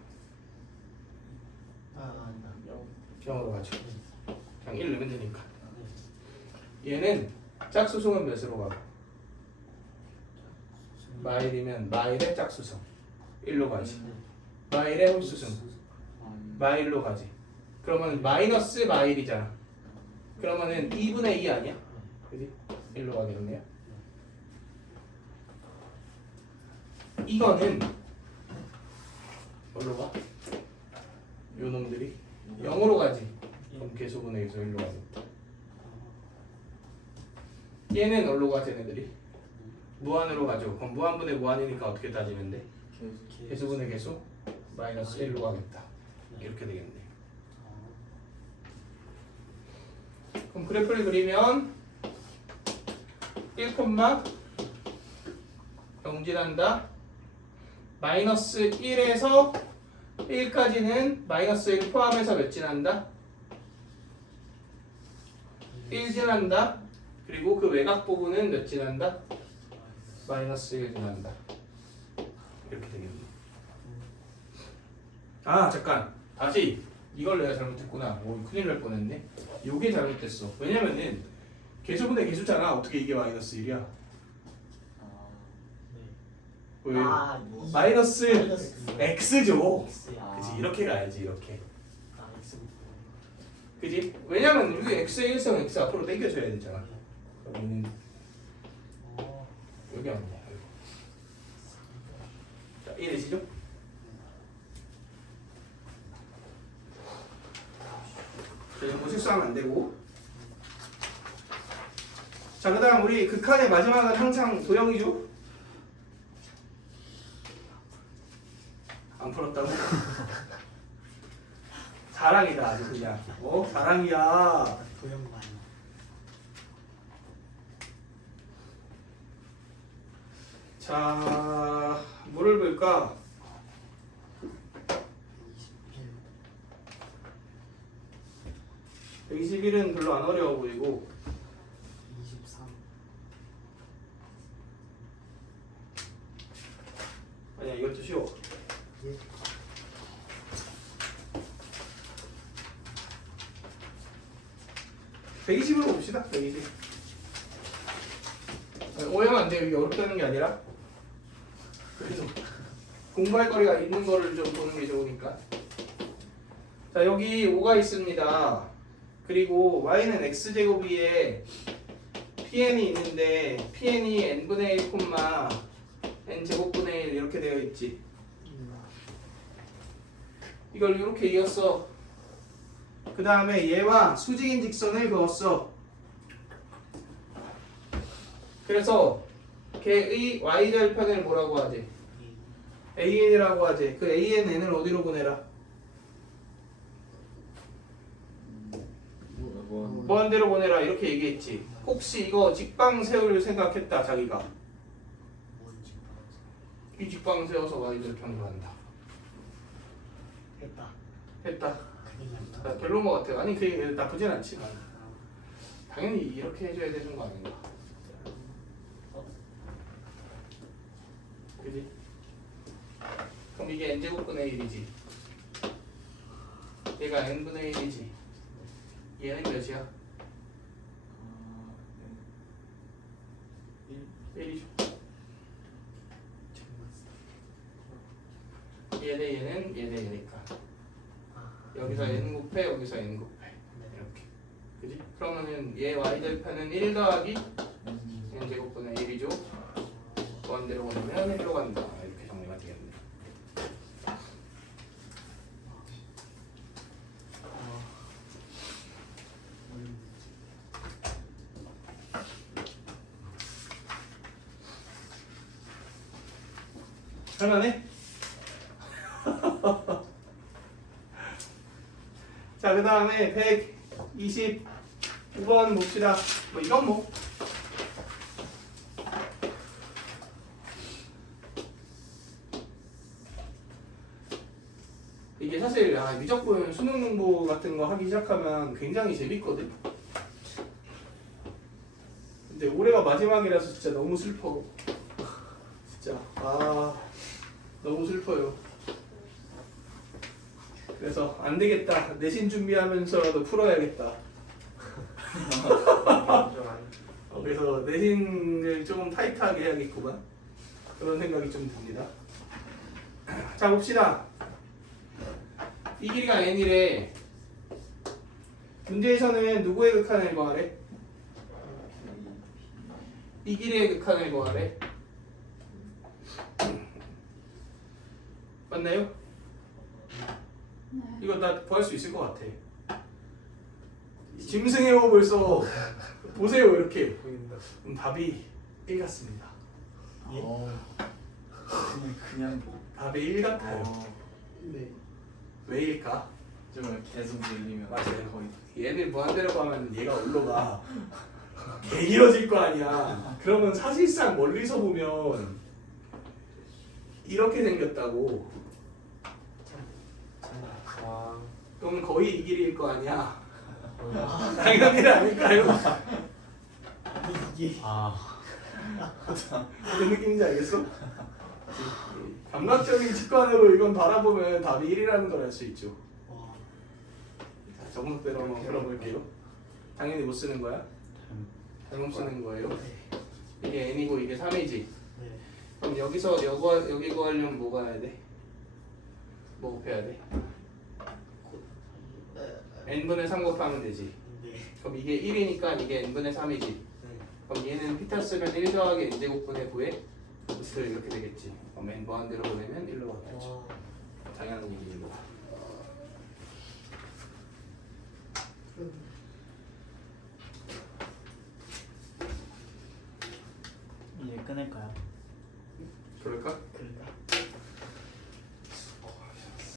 0으로 가죠. 그냥 1 넣으면 되니까. 얘는 짝수승은 몇으로 가? 마일이면 마일의 짝수승 1로 가지. 마일의 홀수승 마일로 가지. 그러면 마이너스 마일이잖아. 그러면은 2분의 2 아니야? 그지? 1로 가겠네요. 이거는 어디로 가? 요 놈들이 0으로 가지. 그럼 개수분의 개수 1로 가겠다. 얘는 어디로 가? 쟤네들이 무한으로 가죠. 그럼 무한분의 무한이니까 어떻게 따지면 돼? 개수분의 개수 마이너스 1로 가겠다. 이렇게 되겠네. 그럼 그래프를 그리면 1, 경진한다. 마이너스 1에서 1까지는 마이너스 1 포함해서 몇 진한다? 1 진한다. 그리고 그 외곽 부분은 몇 진한다? 마이너스 1 진한다. 이렇게 되겠네. 아 잠깐 다시 이걸 내가 잘못했구나. 오 큰일 날 뻔했네. 요게 잘못됐어. 왜냐면은 개수분의 개수잖아. 어떻게 이게 마이너스 1이야? 왜? 마이너스 x죠. 그치 이렇게 가야지 이렇게. 그지? 왜냐면 여기 x의 일성 x 앞으로 당겨줘야 되잖아. 그러면은 여기 아니야. 자 이해되시죠? 뭐 실수하면 안 되고. 자 그다음 우리 극한의 마지막은 항상 도형이죠. 안 풀었다고? 자랑이다 아주 그냥. 자랑이야. 도형만. 자 뭐를 볼까? 121은 별로 안 어려워 보이고 23. 아니야 이것도 쉬워. 예. 120으로 봅시다. 120. 오해하면 안 돼요. 이게 어렵다는 게 아니라 그래서 공부할 거리가 있는 거를 좀 보는 게 좋으니까. 자 여기 5가 있습니다. 그리고 y는 x제곱 위에 pn이 있는데 pn이 n분의 1, n제곱분의 1 이렇게 되어 있지. 이걸 이렇게 이었어. 그 다음에 얘와 수직인 직선을 그었어. 그래서 걔의 y절편을 뭐라고 하지? an이라고 하지. 그 ann을 어디로 보내라? 먼 데로 보내라 이렇게 얘기했지. 혹시 이거 직방 세울 생각했다 자기가? 이 직방 세워서 y절편 구한다. 했다. 큰일 났다. 나 별로인 것 같아. 아니 그게 나쁘진 않지만 당연히 이렇게 해줘야 되는 거 아닌가? 그지? 그럼 이게 n제곱분의 1이지. 얘가 n분의 1이지. 얘는 몇이야? 1이죠. 얘는 얘니까 여기서 n 곱해 여기서 n 곱해 이렇게. 그지? 그러면은 얘 y절편은 1 더하기 n제곱분의 1이죠. 무한대로 보내면 1로 간다. 이렇게 정리가 되겠네. 할만해? 자, 그 다음에 129번 봅시다. 뭐 이건 뭐 이게 사실 미적분 수능 공부 같은 거 하기 시작하면 굉장히 재밌거든. 근데 올해가 마지막이라서 진짜 너무 슬퍼. 진짜 너무 슬퍼요. 그래서 안 되겠다. 내신 준비하면서라도 풀어야겠다. 그래서 내신을 조금 타이트하게 해야겠구만. 그런 생각이 좀 듭니다. 자 봅시다. 이 길이가 n이래. 문제에서는 누구의 극한을 구하래? 이 길이의 극한을 구하래. 맞나요? 이거 나 구할 수 있을 것 같아. 짐승해요 벌써. 보세요 이렇게. 답이 1 같습니다. 예? 그냥 답이 1 같아요. 네. 왜일까? 좀 계속 늘리면 맞아요. 거의 얘를 무한대로 가면 얘가 올라가 개 길어질 거 아니야. 그러면 사실상 멀리서 보면 이렇게 생겼다고. 그러면 거의 이 길이일 거 아니야. 당연히 아닐까요? 이게 아 무슨 느낌인지 알겠어? 감각적인 직관으로 이건 바라보면 답이 1이라는 걸 알 수 있죠. 와. 자, 정석대로 한번 풀어볼게요. 당연히 못 쓰는 거야? 잘못 쓰는 거예요. 네. 이게 n이고 이게 3이지. 네. 그럼 여기서 여기 구하려면 뭐 가야 돼? 뭐 곱해야 돼? n분의 3 곱하면 되지. 네. 그럼 이게 1이니까 이게 n분의 3이지. 네. 그럼 얘는 피타 쓰면 1 더하기 n제곱분의 9에 루트 이렇게 되겠지. 그럼 n 무한대로 보내면 1로 바뀌었죠. 와. 당연한 얘기인 거야. 이제 끊을까요? 그럴까? 그럴까?